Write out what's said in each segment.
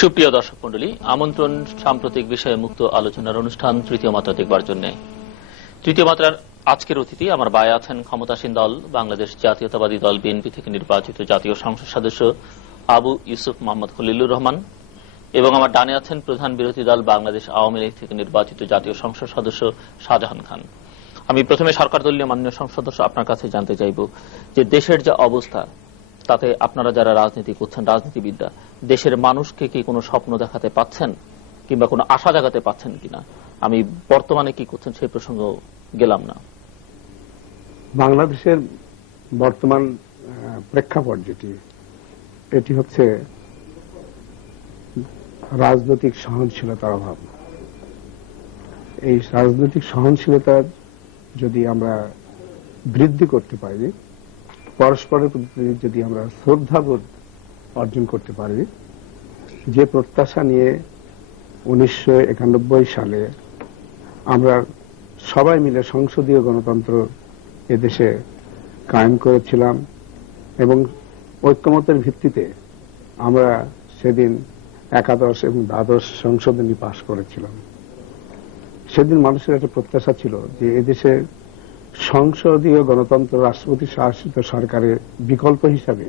সুপ্রিয় দর্শক মণ্ডলী, আমন্ত্রণ সাম্প্রতিক বিষয়ে মুক্ত আলোচনার অনুষ্ঠান তৃতীয় মাত্রা দেখবার জন্য। তৃতীয় মাত্রার আজকের অতিথি আমার বায়ে আছেন ক্ষমতাসীন দল বাংলাদেশ জাতীয়তাবাদী দল বিএনপি থেকে নির্বাচিত জাতীয় সংসদ সদস্য আবু ইউসুফ মোহাম্মদ খলিলুর রহমান এবং আমার ডানে আছেন প্রধান বিরোধী দল বাংলাদেশ আওয়ামী লীগ থেকে নির্বাচিত জাতীয় সংসদ সদস্য শাহজাহান খান। আমি প্রথমে সরকার দলীয় মাননীয় সংসদ সদস্য আপনার কাছে জানতে চাইব যে দেশের যে অবস্থা তাতে আপনারা যারা রাজনীতি করছেন, রাজনীতিবিদরা, দেশের মানুষকে কি কোনো স্বপ্ন দেখাতে পাচ্ছেন কিংবা কোনো আশা জাগাতে পাচ্ছেন কিনা? আমি বর্তমানে কি করছেন সেই প্রসঙ্গ গেলাম না। বাংলাদেশের বর্তমান প্রেক্ষাপট যেটি, এটি হচ্ছে রাজনৈতিক সহনশীলতার অভাব। এই রাজনৈতিক সহনশীলতার যদি আমরা বৃদ্ধি করতে পারি, পরস্পরের প্রতি যদি আমরা শ্রদ্ধাবোধ অর্জন করতে পারি, যে প্রত্যাশা নিয়ে 1991 সালে আমরা সবাই মিলে সংসদীয় গণতন্ত্র এদেশে কায়েম করেছিলাম এবং ঐক্যমতের ভিত্তিতে আমরা সেদিন একাদশ এবং দ্বাদশ সংশোধনী পাশ করেছিলাম। সেদিন মানুষের একটা প্রত্যাশা ছিল যে এদেশে সংসদীয় গণতন্ত্র রাষ্ট্রপতি শাসিত সরকারের বিকল্প হিসাবে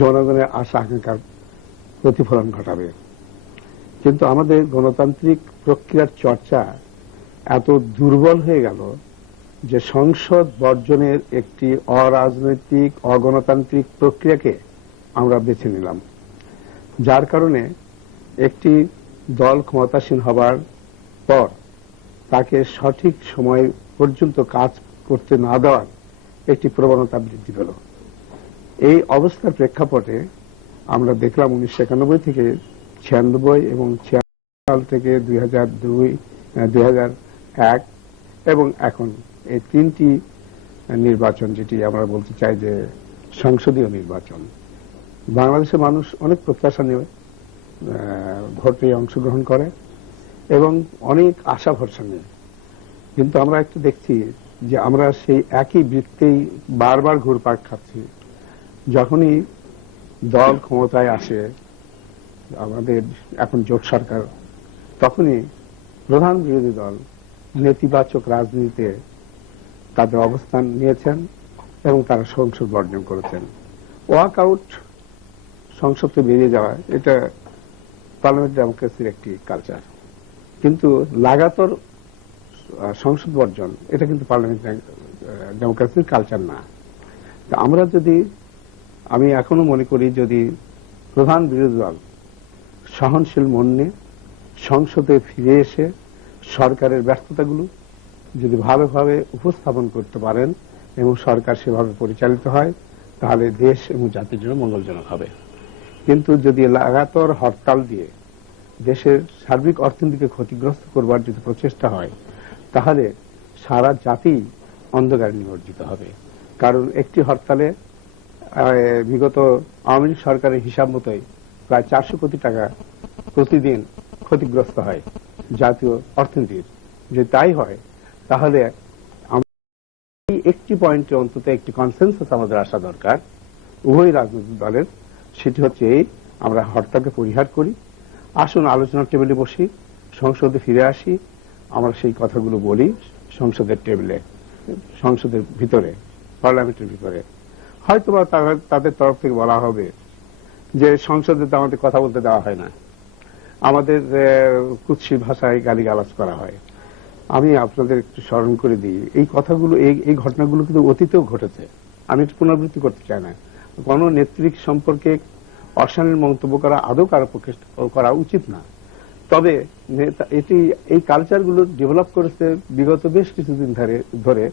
জনগণের আশা আকাঙ্ক্ষার প্রতিফলন ঘটাবে। কিন্তু আমাদের গণতান্ত্রিক প্রক্রিয়ার চর্চা এত দুর্বল হয়ে গেল যে সংসদ বর্জনের একটি অরাজনৈতিক অগণতান্ত্রিক প্রক্রিয়াকে আমরা বেছে নিলাম, যার কারণে একটি দল ক্ষমতাসীন হবার পর তাকে সঠিক সময় পর্যন্ত কাজ করতে না দেওয়ার একটি প্রবণতা বৃদ্ধি পেল। এই অবস্থার প্রেক্ষাপটে আমরা দেখলাম 1991 থেকে 96 এবং 96 সাল থেকে 2002, 2001 এবং এখন এই তিনটি নির্বাচন, যেটি আমরা বলতে চাই যে সংসদীয় নির্বাচন, বাংলাদেশের মানুষ অনেক প্রত্যাশা নিয়ে ভোটে অংশগ্রহণ করে এবং অনেক আশা ভরসা নিয়ে। কিন্তু আমরা একটু দেখছি যে আমরা সেই একই বৃত্তেই বারবার ঘুরপাক খাচ্ছি। যখনই দল ক্ষমতায় আসে, আমাদের এখন জোট সরকার, তখনই প্রধান বিরোধী দল নেতিবাচক রাজনীতিতে তাদের অবস্থান নিয়েছেন এবং তারা সংসদ বর্জন করেছেন। ওয়াক আউট, সংসদ থেকে বেরিয়ে যাওয়া, এটা পার্লামেন্ট ডেমোক্রেসির একটি কালচার। কিন্তু লাগাতার সংসদ বর্জন, এটা কিন্তু পার্লামেন্ট ডেমোক্রেসির কালচার না। আমি এখনো মনে করি যদি প্রধান বিরোধী দল সহনশীল মন নিয়ে সংসদে ফিরে এসে সরকারের ব্যর্থতাগুলো যদি ভাবে উপস্থাপন করতে পারেন এবং সরকার সেভাবে পরিচালিত হয়, তাহলে দেশ এবং জাতির জন্য মঙ্গলজনক হবে। কিন্তু যদি লাগাতার হরতাল দিয়ে দেশের সার্বিক অর্থনীতিকে ক্ষতিগ্রস্ত করবার যদি প্রচেষ্টা হয়, তাহলে সারা জাতি অন্ধকারে নিমজ্জিত হবে। কারণ একটি হরতালে বিগত আওয়ামী লীগ সরকারের হিসাব মতোই প্রায় 400 কোটি টাকা প্রতিদিন ক্ষতিগ্রস্ত হয় জাতীয় অর্থনীতির। যদি তাই হয়, তাহলে একটি পয়েন্টে অন্তত একটি কনসেনসাস আমাদের আসা দরকার উভয় রাজনৈতিক দলের। সেটি হচ্ছে এই, আমরা হরতালকে পরিহার করি, আসুন আলোচনার টেবিলে বসি, সংসদে ফিরে আসি, আমরা সেই কথাগুলো বলি সংসদের টেবিলে, সংসদের ভিতরে, পার্লামেন্টের ভিতরে। হয়তোবা তাদের তরফ থেকে বলা হবে যে সংসদে তো আমাদের কথা বলতে দেওয়া হয় না, আমাদের কুৎসিত ভাষায় গালিগালাজ করা হয়। আমি আপনাদের একটু স্মরণ করে দিই, এই কথাগুলো, এই ঘটনাগুলো কিন্তু অতীতেও ঘটেছে। আমি একটু পুনরাবৃত্তি করতে চাই না। কোন নেত্রী সম্পর্কে অশালীন মন্তব্য করা আদৌ কারো পক্ষে করা উচিত না। তবে এই কালচারগুলো ডেভেলপ করেছে বিগত বেশ কিছুদিন ধরে,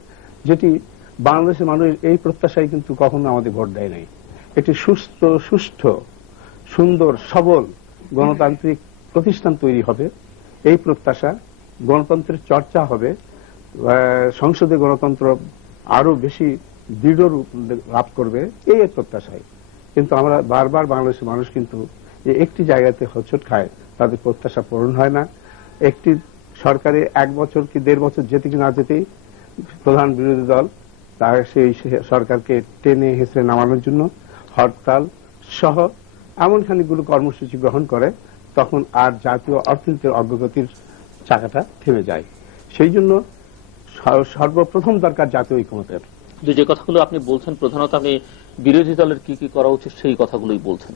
যেটি বাংলাদেশের মানুষ এই প্রত্যাশায় কিন্তু কখনো আমাদের ভোট দেয় নাই। একটি সুস্থ, সুষ্ঠু, সুন্দর, সবল গণতান্ত্রিক প্রতিষ্ঠান তৈরি হবে, এই প্রত্যাশা। গণতন্ত্রের চর্চা হবে, সংসদে গণতন্ত্র আরো বেশি দৃঢ় রূপ লাভ করবে, এই প্রত্যাশায়। কিন্তু আমরা বারবার বাংলাদেশের মানুষ কিন্তু একটি জায়গাতে হোঁচট খায়, তাদের প্রত্যাশা পূরণ হয় না। একটি সরকারে 1 বছর কি 1.5 বছর যেতে কি না যেতেই প্রধান বিরোধী দল তার সেই সরকারকে টেনে হেসড়ে নামানোর জন্য হরতাল সহ এমন খানিকগুলো কর্মসূচি গ্রহণ করে, তখন আর জাতীয় অর্থনীতির অগ্রগতির চাকাটা থেমে যায়। সেই জন্য সর্বপ্রথম দরকার জাতীয় ঐক্যমতের। যে কথাগুলো আপনি বলছেন প্রধানত আমি বিরোধী দলের কি কি করা উচিত সেই কথাগুলোই বলছেন।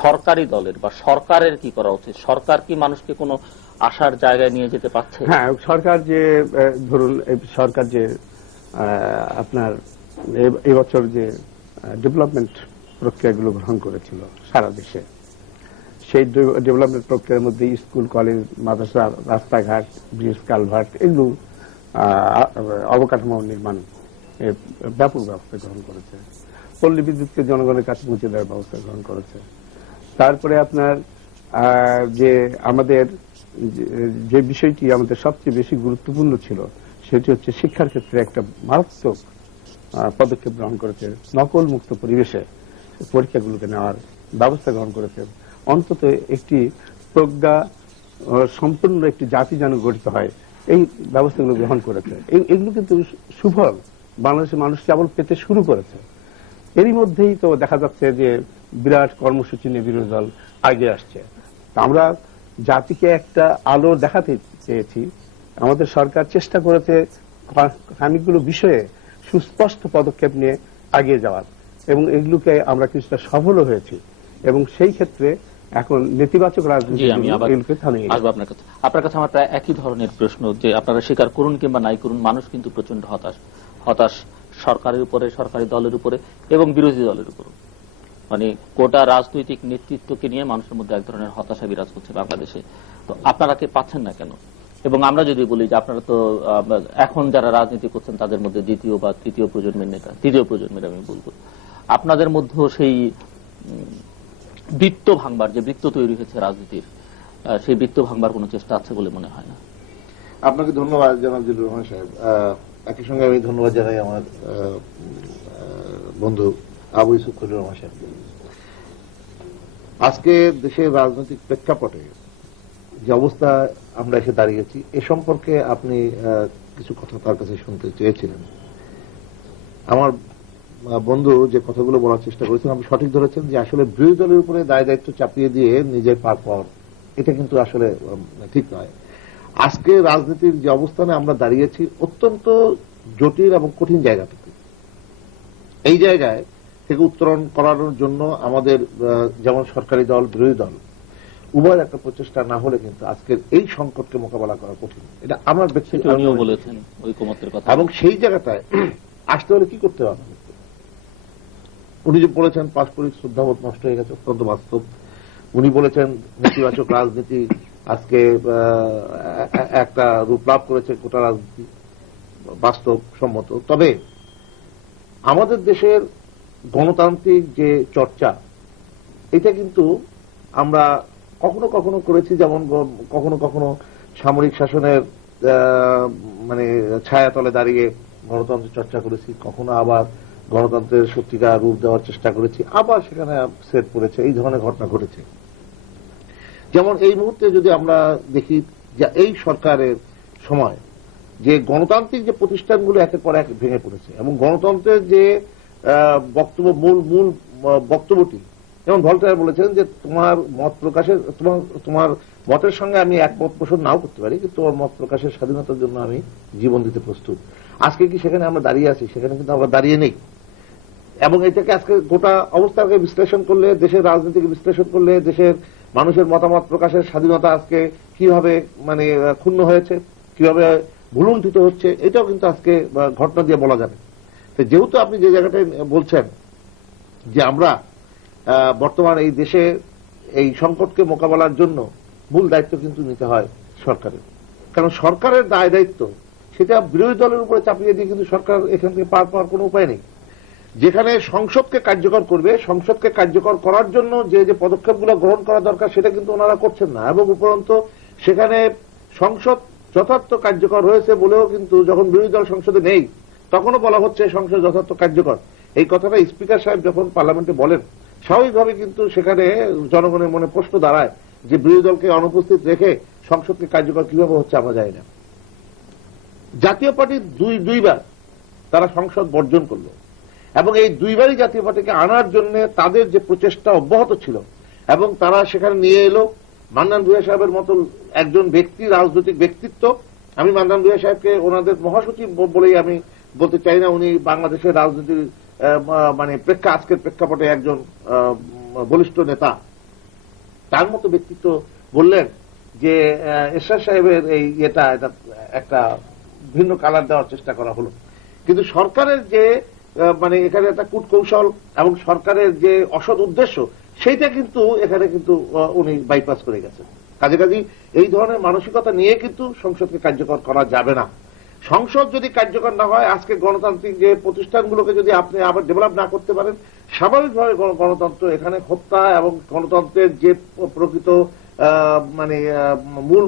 সরকারি দলের বা সরকারের কি করা উচিত? সরকার কি মানুষকে কোনো আশার জায়গায় নিয়ে যেতে পারছে? হ্যাঁ, সরকার যে ধরুন সরকার যে আপনার এবছর যে ডেভেলপমেন্ট প্রক্রিয়াগুলো গ্রহণ করেছিল সারা দেশে, সেই ডেভেলপমেন্ট প্রক্রিয়ার মধ্যে স্কুল, কলেজ, মাদ্রাসা, রাস্তাঘাট, ব্রিজ, কালভার্ট এগুলো অবকাঠামো নির্মাণ ব্যাপক ব্যবস্থা গ্রহণ করেছে। পল্লী বিদ্যুৎকে জনগণের কাছে পৌঁছে দেওয়ার ব্যবস্থা গ্রহণ করেছে। তারপরে আপনার যে আমাদের যে বিষয়টি আমাদের সবচেয়ে বেশি গুরুত্বপূর্ণ ছিল সেটি হচ্ছে শিক্ষার ক্ষেত্রে একটা মারাত্মক পদক্ষেপ গ্রহণ করেছে। নকল মুক্ত পরিবেশে পরীক্ষাগুলোকে নেওয়ার ব্যবস্থা গ্রহণ করেছে। অন্তত একটি প্রজ্ঞা সম্পূর্ণ একটি জাতি যেন গঠিত হয় এই ব্যবস্থাগুলো গ্রহণ করেছে। এগুলো কিন্তু সুফল বাংলাদেশের মানুষ কেবল পেতে শুরু করেছে। এরই মধ্যেই তো দেখা যাচ্ছে যে বিরাট কর্মসূচি নিয়ে বিরোধী দল আগে আসছে। আমরা জাতিকে একটা আলো দেখাতে চেয়েছি। আমাদের সরকার চেষ্টা করেছে খানিকগুলো বিষয়ে সুস্পষ্ট পদক্ষেপ নিয়ে এগিয়ে যাওয়ার, এবং এগুলোকে আমরা কিছুটা সফলও হয়েছি। এবং সেই ক্ষেত্রে এখন নেতিবাচক রাজনীতি আপনার কাছে আমার প্রায় একই ধরনের প্রশ্ন, যে আপনারা স্বীকার করুন কিংবা নাই করুন, মানুষ কিন্তু প্রচন্ড হতাশ সরকারের উপরে, সরকারি দলের উপরে এবং বিরোধী দলের উপর। মানে গোটা রাজনৈতিক নেতৃত্বকে নিয়ে মানুষের মধ্যে এক ধরনের হতাশা বিরাজ করছে বাংলাদেশে। তো আপনারা কি পাচ্ছেন না কেন? এবং আমরা যদি বলি যে আপনারা তো এখন যারা রাজনীতি করছেন তাদের মধ্যে দ্বিতীয় বা তৃতীয় প্রজন্মের নেতা, তৃতীয় প্রজন্মের আমি বলবো, আপনাদের মধ্যেও সেই বৃত্ত ভাঙবার, যে বৃত্ত তৈরি হয়েছে রাজনীতির, সেই বৃত্ত ভাঙবার কোন চেষ্টা আছে বলে মনে হয় না। আপনাকে ধন্যবাদ জনাব জিল্লুর রহমান সাহেব। একই সঙ্গে আমি ধন্যবাদ জানাই আমার বন্ধু আবু ইউসুফ খলিলুর রহমান সাহেবকে। আজকে দেশের রাজনৈতিক প্রেক্ষাপটে যে অবস্থা আমরা এসে দাঁড়িয়েছি এ সম্পর্কে আপনি কিছু কথা তার কাছে শুনতে চেয়েছিলেন। আমার বন্ধু যে কথাগুলো বলার চেষ্টা করেছেন আপনি সঠিক ধরেছেন, যে আসলে বিরোধী দলের উপরে দায় দায়িত্ব চাপিয়ে দিয়ে নিজের পার পাওয়ার, এটা কিন্তু আসলে ঠিক নয়। আজকে রাজনীতির যে অবস্থানে আমরা দাঁড়িয়েছি অত্যন্ত জটিল এবং কঠিন জায়গা থেকে, এই জায়গায় থেকে উত্তরণ করানোর জন্য আমাদের যেমন সরকারি দল, বিরোধী দল উভয়ের একটা প্রচেষ্টা না হলে কিন্তু আজকের এই সংকটকে মোকাবেলা করা কঠিন। এটা আমার ব্যক্তিগত বলেছেন ঐকমত্যের কথা। এবং সেই জায়গাটায় আসতে হলে কি করতে হবে? উনি যে বলেছেন পারস্পরিক শ্রদ্ধাবোধ নষ্ট হয়ে গেছে, অত্যন্ত বাস্তব। উনি বলেছেন নেতিবাচক রাজনীতি আজকে একটা রূপ লাভ করেছে, গোটা রাজনীতি বাস্তব সম্মত। তবে আমাদের দেশের গণতান্ত্রিক যে চর্চা, এটা কিন্তু আমরা কখনো কখনো করেছি, যেমন কখনো কখনো সামরিক শাসনের মানে ছায়াতলে দাঁড়িয়ে গণতন্ত্রের চর্চা করেছি, কখনো আবার গণতন্ত্রের সত্যিকার রূপ দেওয়ার চেষ্টা করেছি, আবার সেখানে সেট পড়েছে। এই ধরনের ঘটনা ঘটেছে। যেমন এই মুহূর্তে যদি আমরা দেখি যে এই সরকারের সময় যে গণতান্ত্রিক যে প্রতিষ্ঠানগুলো একের পর এক ভেঙে পড়েছে, এবং গণতন্ত্রের যে বক্তব্য, মূল বক্তব্যটি, যেমন ভলটায়ার বলেছেন যে তোমার মত প্রকাশের, তোমার মতের সঙ্গে আমি একমত পোষণ নাও করতে পারি, কিন্তু তোমার মত প্রকাশের স্বাধীনতার জন্য আমি জীবন দিতে প্রস্তুত। আজকে কি সেখানে আমরা দাঁড়িয়ে আছি? সেখানে কিন্তু আমরা দাঁড়িয়ে নেই। এবং এটাকে আজকে গোটা অবস্থাকে বিশ্লেষণ করলে, দেশের রাজনীতিকে বিশ্লেষণ করলে, দেশের মানুষের মতামত প্রকাশের স্বাধীনতা আজকে কিভাবে মানে ক্ষুণ্ণ হয়েছে, কিভাবে ভুলুণ্ঠিত হচ্ছে, এটাও কিন্তু আজকে ঘটনা দিয়ে বলা যাবে। যেহেতু আপনি যে জায়গাটায় বলছেন যে আমরা বর্তমান এই দেশে এই সংকটকে মোকাবেলার জন্য মূল দায়িত্ব কিন্তু নিতে হয় সরকারের, কারণ সরকারের দায় দায়িত্ব সেটা বিরোধী দলের উপরে চাপিয়ে দিয়ে কিন্তু সরকার এখান থেকে পার পাওয়ার কোনো উপায় নেই। যেখানে সংসদকে কার্যকর করবে, সংসদকে কার্যকর করার জন্য যে যে পদক্ষেপগুলো গ্রহণ করা দরকার সেটা কিন্তু ওনারা করছেন না, এবং উপরন্ত সেখানে সংসদ যথার্থ কার্যকর হয়েছে বলেও কিন্তু যখন বিরোধী দল সংসদে নেই তখনও বলা হচ্ছে সংসদ যথার্থ কার্যকর। এই কথাটা স্পিকার সাহেব যখন পার্লামেন্টে বলেন, স্বাভাবিকভাবে কিন্তু সেখানে জনগণের মনে প্রশ্ন দাঁড়ায় যে বিরোধী দলকে অনুপস্থিত রেখে সংসদকে কার্যকর কিভাবে হচ্ছে আমরা জানি না। জাতীয় পার্টি দুইবার তারা সংসদ বর্জন করল, এবং এই দুইবারই জাতীয় পার্টিকে আনার জন্য তাদের যে প্রচেষ্টা অব্যাহত ছিল, এবং তারা সেখানে নিয়ে এলো মান্নান ভূঁইয়া সাহেবের মতো একজন ব্যক্তি, রাজনৈতিক ব্যক্তিত্ব, আমি মান্নান ভূঁইয়া সাহেবকে ওনাদের মহাসচিব বলেই আমি বলতে চাই না, উনি বাংলাদেশের রাজনীতির মানে আজকের প্রেক্ষাপটে একজন বলিষ্ঠ নেতা। তার মতো ব্যক্তিত্ব বললেন যে এরশাদ সাহেবের এই এটা একটা ভিন্ন কালার দেওয়ার চেষ্টা করা হলো। কিন্তু সরকারের যে মানে এখানে একটা কূটকৌশল এবং সরকারের যে অসৎ উদ্দেশ্য, সেইটা কিন্তু এখানে কিন্তু উনি বাইপাস করে গেছেন। কাজে এই ধরনের মানসিকতা নিয়ে কিন্তু সংসদকে কার্যকর করা যাবে না। সংসদ যদি কার্যকর না হয়, আজকে গণতান্ত্রিক যে প্রতিষ্ঠানগুলোকে যদি আপনি আবার ডেভেলপ না করতে পারেন, স্বাভাবিকভাবে গণতন্ত্র এখানে হত্যা এবং গণতন্ত্রের যে প্রকৃত মানে মূল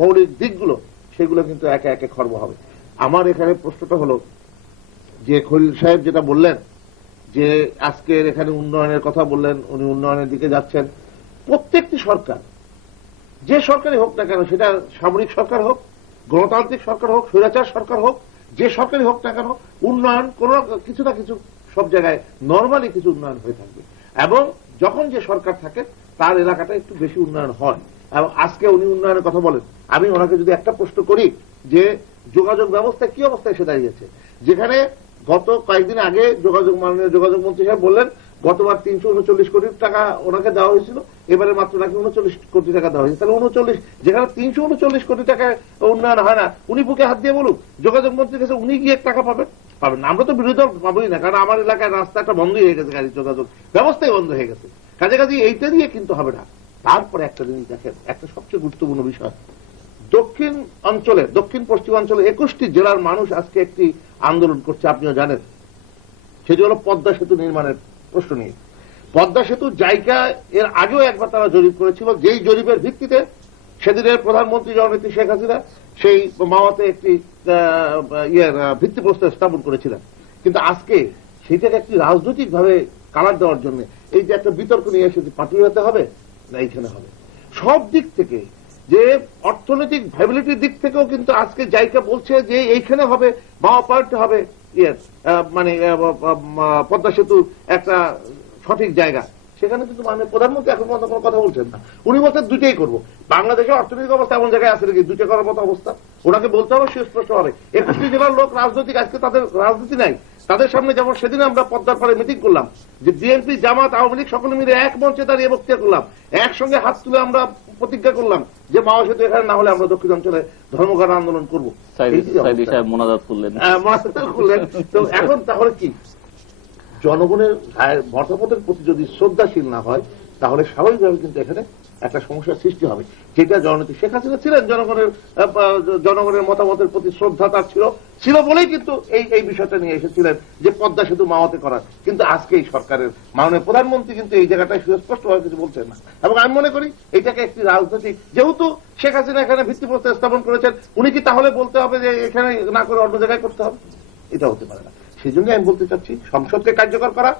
মৌলিক দিকগুলো, সেগুলো কিন্তু একে একে খর্ব হবে। আমার এখানে প্রশ্নটা হলো যে খলিল সাহেব যেটা বললেন যে আজকের এখানে উন্নয়নের কথা বললেন, উনি উন্নয়নের দিকে যাচ্ছেন। প্রত্যেকটি সরকার, যে সরকারই হোক না কেন, সেটা সামরিক সরকার হোক, গণতান্ত্রিক সরকার হোক, স্বৈরাচার সরকার হোক, যে সরকারই হোক না কেন, উন্নয়ন কোন কিছু না কিছু সব জায়গায় নর্মালি কিছু উন্নয়ন হয়ে থাকবে। এবং যখন যে সরকার থাকে তার এলাকাটা একটু বেশি উন্নয়ন হয়। এবং আজকে উনি উন্নয়নের কথা বলেন, আমি ওনাকে যদি একটা প্রশ্ন করি যে যোগাযোগ ব্যবস্থা কি অবস্থায় এসে দাঁড়িয়েছে, যেখানে গত কয়েকদিন আগে মাননীয় যোগাযোগ মন্ত্রী সাহেব বললেন গতবার 339 কোটি টাকা ওনাকে দেওয়া হয়েছিল, এবারে মাত্র নাকি 39 কোটি টাকা দেওয়া হয়েছে। তাহলে 39, যেখানে 339 কোটি টাকায় উন্নয়ন হয় না, উনি বুকে হাত দিয়ে বলুক যোগাযোগ মন্ত্রীর কাছে উনি গিয়ে টাকা পাবেন না। আমরা তো বিরোধী দল পাবোই না, কারণ আমার এলাকায় রাস্তাটা বন্ধই হয়ে গেছে, গাড়ি যোগাযোগ ব্যবস্থাই বন্ধ হয়ে গেছে। কাজে এইটা দিয়ে কিন্তু হবে না। তারপরে একটা জিনিস দেখেন, একটা সবচেয়ে গুরুত্বপূর্ণ বিষয়, দক্ষিণ পশ্চিমাঞ্চলে 21টি জেলার মানুষ আজকে একটি আন্দোলন করছে, আপনিও জানেন। সেটি হল পদ্মা সেতু নির্মাণের প্রশ্ন নিয়ে। পদ্মা সেতু জায়গা এর আগেও একবার তারা জরিপ করেছিল, যেই জরিপের ভিত্তিতে সেদিনের প্রধানমন্ত্রী জননেত্রী শেখ হাসিনা সেই মাওয়াতে একটি ভিত্তিপ্রস্তর স্থাপন করেছিলেন। কিন্তু আজকে সেটাকে একটি রাজনৈতিক ভাবে কালার দেওয়ার জন্য এই যে একটা বিতর্ক নিয়ে এসেছে, পাটুরিয়াতে হবে না এইখানে হবে, সব দিক থেকে যে অর্থনৈতিক ভ্যাবিলিটির দিক থেকেও কিন্তু আজকে জায়গা বলছে যে এইখানে হবে, মাওয়া পয়েন্টে হবে মানে পদ্মা সেতু একটা সঠিক জায়গা। সেখানে কিন্তু মানে প্রধানমন্ত্রী এখন পর্যন্ত কোনো কথা বলছেন না। উনি বলছেন দুইটাই করবো। বাংলাদেশের অর্থনৈতিক অবস্থা এমন জায়গায় আছে নাকি দুইটা করার মতো অবস্থা? ওনাকে বলতে হবে সুস্পষ্ট হবে। 21টি জেলার লোক রাজনৈতিক, আজকে তাদের রাজনীতি নাই। তাদের সামনে যেমন সেদিন আমরা পদ্মার পাড়ে মিটিং করলাম, যে বিএনপি, জামাত, আওয়ামী লীগ সকলে মিলে এক মঞ্চে দাঁড়িয়ে বক্তৃতা করলাম, একসঙ্গে হাত তুলে আমরা প্রতিজ্ঞা করলাম যে মাওয়া সেতু এখানে না হলে আমরা দক্ষিণাঞ্চলে ধর্মঘট আন্দোলন করবো। তো এখন তাহলে কি, জনগণের মতামতের প্রতি যদি শ্রদ্ধাশীল না হয়, তাহলে স্বাভাবিকভাবে কিন্তু এখানে একটা সমস্যার সৃষ্টি হবে। যেটা জননেত্রী শেখ হাসিনা ছিলেন, জনগণের মতামতের প্রতি শ্রদ্ধা তার ছিল বলেই কিন্তু এই বিষয়টা নিয়ে এসেছিলেন যে পদ্মা সেতু মাওয়াতে করার। কিন্তু আজকে এই সরকারের মাননীয় প্রধানমন্ত্রী কিন্তু এই জায়গাটায় সুস্পষ্টভাবে কিছু বলছেন না। এবং আমি মনে করি এটাকে একটি রাজনৈতিক, যেহেতু শেখ হাসিনা এখানে ভিত্তিপ্রস্তর স্থাপন করেছেন, উনি কি তাহলে বলতে হবে যে এখানে না করে অন্য জায়গায় করতে হবে? এটা হতে পারে না। সেই জন্য আমি বলতে চাচ্ছি সংসদকে কার্যকর করা,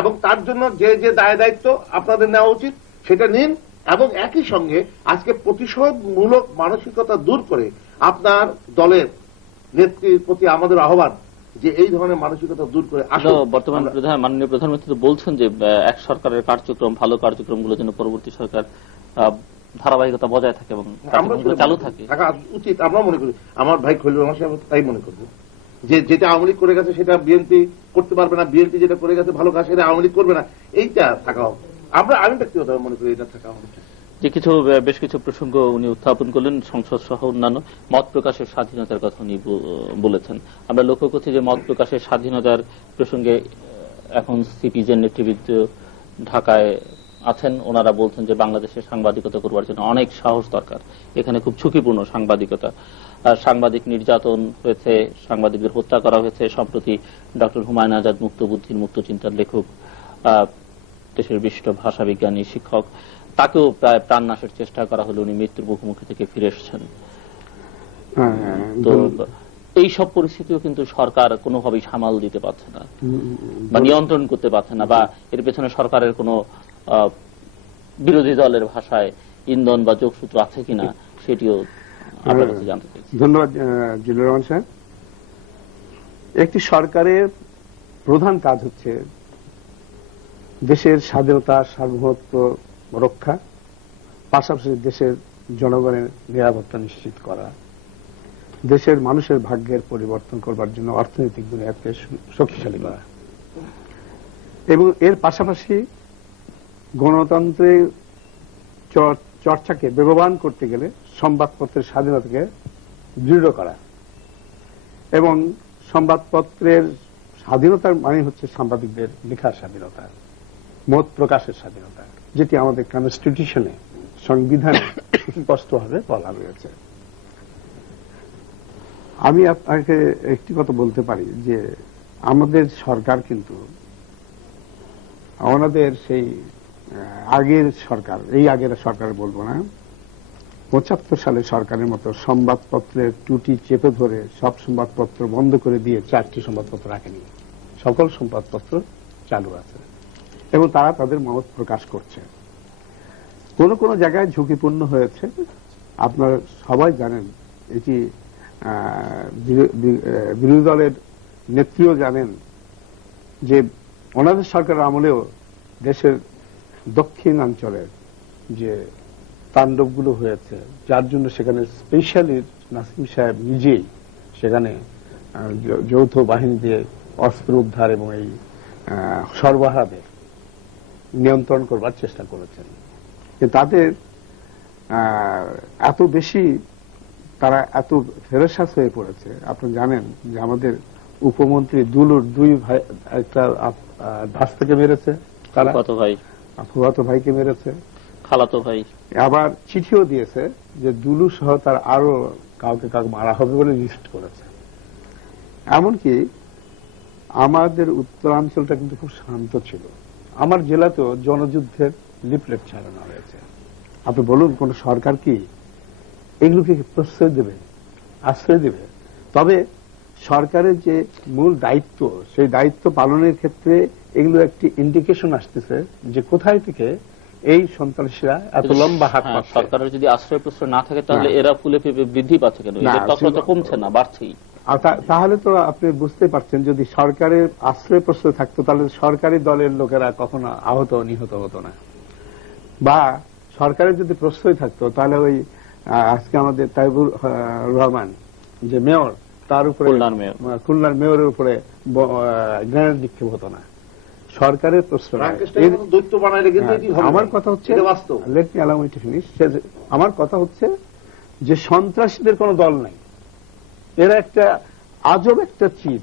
এবং তার জন্য যে যে দায়-দায়িত্ব আপনাদের নেওয়া উচিত সেটা নিন। এবং একই সঙ্গে আজকে প্রতিশোধমূলক মানসিকতা দূর করে আপনার দলের নেত্রীর প্রতি আমাদের আহ্বান যে এই ধরনের মানসিকতা দূর করে আসলে বর্তমান মাননীয় প্রধানমন্ত্রী তো বলছেন যে এক সরকারের কার্যক্রম, ভালো কার্যক্রমগুলো যেন পরবর্তী সরকার ধারাবাহিকতা বজায় থাকে এবং চালু থাকে, থাকা উচিত। আমরা মনে করি, আমার ভাই খলিল রহমান সাহেব তাই মনে করবো যে যেটা আওয়ামী লীগ করে গেছে সেটা বিএনপি করতে পারবে না, বিএনপি যেটা করে গেছে ভালো কাজ সেটা আওয়ামী লীগ করবে না, এইটা থাকা হবে। আমি ব্যক্তিগতভাবে মনে করি এটা থাকা হবে। যে বেশ কিছু প্রসঙ্গ উনি উত্থাপন করলেন, সংসদ সহ অন্যান্য মত প্রকাশের স্বাধীনতার কথা উনি বলেছেন। আমরা লক্ষ্য করছি যে মত প্রকাশের স্বাধীনতার প্রসঙ্গে এখন সিপিজের নেতৃবৃন্দ ঢাকায় আছেন, ওনারা বলছেন যে বাংলাদেশে সাংবাদিকতা করবার জন্য অনেক সাহস দরকার, এখানে খুব ঝুঁকিপূর্ণ সাংবাদিকতা, সাংবাদিক নির্যাতন হয়েছে, সাংবাদিকদের হত্যা করা হয়েছে। সম্প্রতি ডক্টর হুমায়ুন আজাদ মুক্ত বুদ্ধির মুক্ত চিন্তার লেখক, দেশের বিশিষ্ট ভাষাবিজ্ঞানী, শিক্ষক, তাকেও প্রায় প্রাণনাশের চেষ্টা করা হলে উনি মৃত্যুর মুখোমুখি থেকে ফিরে এসেছেন। তো এই সব পরিস্থিতিও কিন্তু সরকার কোনোভাবেই সামাল দিতে পারছে না বা নিয়ন্ত্রণ করতে পারছে না, বা এর পেছনে সরকারের কোনো বিরোধী দলের ভাষায় ইন্ধন বা যোগসূত্র আছে কিনা সেটিও আপনার কাছে জানতে চাই। ধন্যবাদ জিল্লুর রহমান সাহেব। একটি সরকারের প্রধান কাজ হচ্ছে দেশের স্বাধীনতা, সার্বভৌমত্ব রক্ষা, পাশাপাশি দেশের জনগণের নিরাপত্তা নিশ্চিত করা, দেশের মানুষের ভাগ্যের পরিবর্তন করবার জন্য অর্থনৈতিক বুনিয়াদকে শক্তিশালী করা, এবং এর পাশাপাশি গণতন্ত্রের চর্চাকে বেগবান করতে গেলে সংবাদপত্রের স্বাধীনতাকে দৃঢ় করা। এবং সংবাদপত্রের স্বাধীনতার মানে হচ্ছে সাংবাদিকদের লেখার স্বাধীনতা, মত প্রকাশের স্বাধীনতা, যেটি আমাদের কনস্টিটিউশনে, সংবিধানে স্পষ্টভাবে বলা হয়েছে। আমি আপনাকে একটি কথা বলতে পারি যে আমাদের সরকার কিন্তু আমাদের সেই আগের সরকার, এই আগের সরকার বলবো না, 75 সালে সরকারের মতো সংবাদপত্রের ত্রুটি চেপে ধরে সব সংবাদপত্র বন্ধ করে দিয়ে 4টি সংবাদপত্র রাখেনি। সকল সংবাদপত্র চালু আছে এবং তারা তাদের মত প্রকাশ করছে। কোন কোন জায়গায় ঝুঁকিপূর্ণ হয়েছে, আপনারা সবাই জানেন, এটি বিরোধী দলের নেত্রীও জানেন যে ওনাদের সরকারের আমলেও দেশের দক্ষিণাঞ্চলের যে তাণ্ডবগুলো হয়েছে, যার জন্য সেখানে স্পেশালি নাসিম সাহেব নিজেই সেখানে যৌথ বাহিনী দিয়ে অস্ত্র উদ্ধার এবং এই সরবরাহে নিয়ন্ত্রণ করবার চেষ্টা করেছেন। তাদের এত বেশি, তারা এত ফেরেশাস হয়ে পড়েছে। আপনি জানেন যে আমাদের উপমন্ত্রী দুলুর 2 ভাই, একটা ভাস্তাকে মেরেছে, তারা ফুফাতো ভাইকে মেরেছে, খালাতো ভাই, আবার চিঠিও দিয়েছে যে দুলু সহ তার আরো কাউকে মারা হবে বলে লিস্ট করেছে। এমনকি আমাদের উত্তরাঞ্চলটা কিন্তু খুব শান্ত ছিল। আমার জেলাতেও জনযুদ্ধের লিফলেট ছাড়ানো হয়েছে। আপনি বলুন, কোন সরকার কি এগুলোকে প্রশ্রয় দেবে, আশ্রয় দেবে? তবে সরকারের যে মূল দায়িত্ব, সেই দায়িত্ব পালনের ক্ষেত্রে এগুলো একটি ইন্ডিকেশন আসতেছে যে কোথায় থেকে এই সন্ত্রাসীরা এত লম্বা হাত পাচ্ছে। সরকারের যদি আশ্রয় প্রশ্রয় না থাকে তাহলে এরা ফুলে ফেপে বৃদ্ধি পাচ্ছে কেন? এদের তৎপরতা কমছে না, বাড়ছেই। তাহলে তো আপনি বুঝতে পারছেন, যদি সরকারের আশ্রয় প্রশ্রয় থাকতো তাহলে সরকারি দলের লোকেরা কখনো আহত নিহত হতো না, বা সরকারের যদি প্রশ্রয় থাকতো তাহলে ওই আজকে আমাদের তাইবুর রহমান যে মেয়র, তার উপরে খুলনার মেয়রের উপরে গ্রেনেড নিক্ষেপ হতো না। সরকারের প্রশ্রয়। আমার কথা হচ্ছে, let me allow me to finish, আমার কথা হচ্ছে যে সন্ত্রাসীদের কোন দল নাই, এরা একটা আজব একটা চিজ।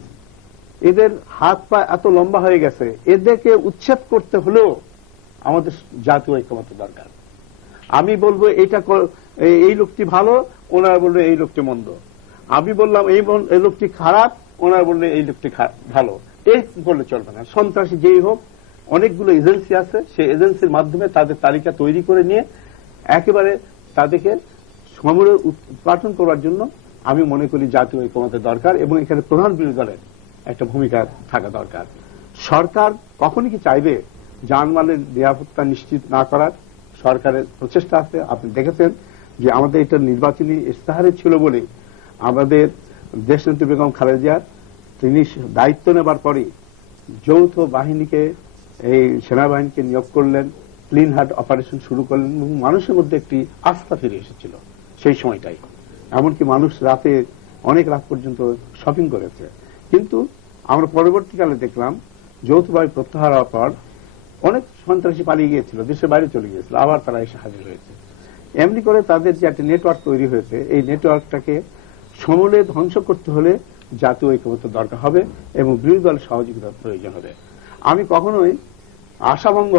এদের হাত পা এত লম্বা হয়ে গেছে, এদেরকে উচ্ছেদ করতে হলেও আমাদের জাতীয় ঐক্যমত্য দরকার। আমি বলবো এই লোকটি ভালো, ওনারা বললো এই লোকটি মন্দ। আমি বললাম এই লোকটি খারাপ, ওনারা বললে এই লোকটি ভালো। এই বললে চলবে না। সন্ত্রাসী যেই হোক, অনেকগুলো এজেন্সি আছে, সেই এজেন্সির মাধ্যমে তাদের তালিকা তৈরি করে নিয়ে একেবারে তাদেরকে সমূলে উৎপাদন করার জন্য আমি মনে করি জাতীয় ঐক্যমত্যের দরকার, এবং এখানে প্রধান বিরোধী দলের একটা ভূমিকা থাকা দরকার। সরকার কখনই কি চাইবে জানমালের নিরাপত্তা নিশ্চিত না করার? সরকারের প্রচেষ্টা আছে। আপনি দেখেছেন যে আমাদের এটা নির্বাচনী ইস্তাহারে ছিল বলে আমাদের দেশনেত্রী বেগম খালেদা জিয়া, তিনি দায়িত্ব নেবার পরে যৌথ বাহিনীকে, এই সেনাবাহিনীকে নিয়োগ করলেন, ক্লিন হার্ট অপারেশন শুরু করলেন, এবং মানুষের মধ্যে একটি আস্থা ফিরে এসেছিল সেই সময়টাই। এমনকি মানুষ রাতে অনেক রাত পর্যন্ত শপিং করেছে। কিন্তু আমরা পরবর্তীকালে দেখলাম যৌথভাবে প্রত্যাহার হওয়ার পর অনেক সন্ত্রাসী পালিয়ে গিয়েছিল, দেশের বাইরে চলে গিয়েছিল, আবার তারা এসে হাজির হয়েছে। এমনি করে তাদের যে একটা নেটওয়ার্ক তৈরি হয়েছে, এই নেটওয়ার্কটাকে সমূলে ধ্বংস করতে হলে জাতীয় ঐক্যমত্য দরকার হবে এবং বিরোধী দলের সহযোগিতার প্রয়োজন হবে। আমি কখনোই আশাভঙ্গ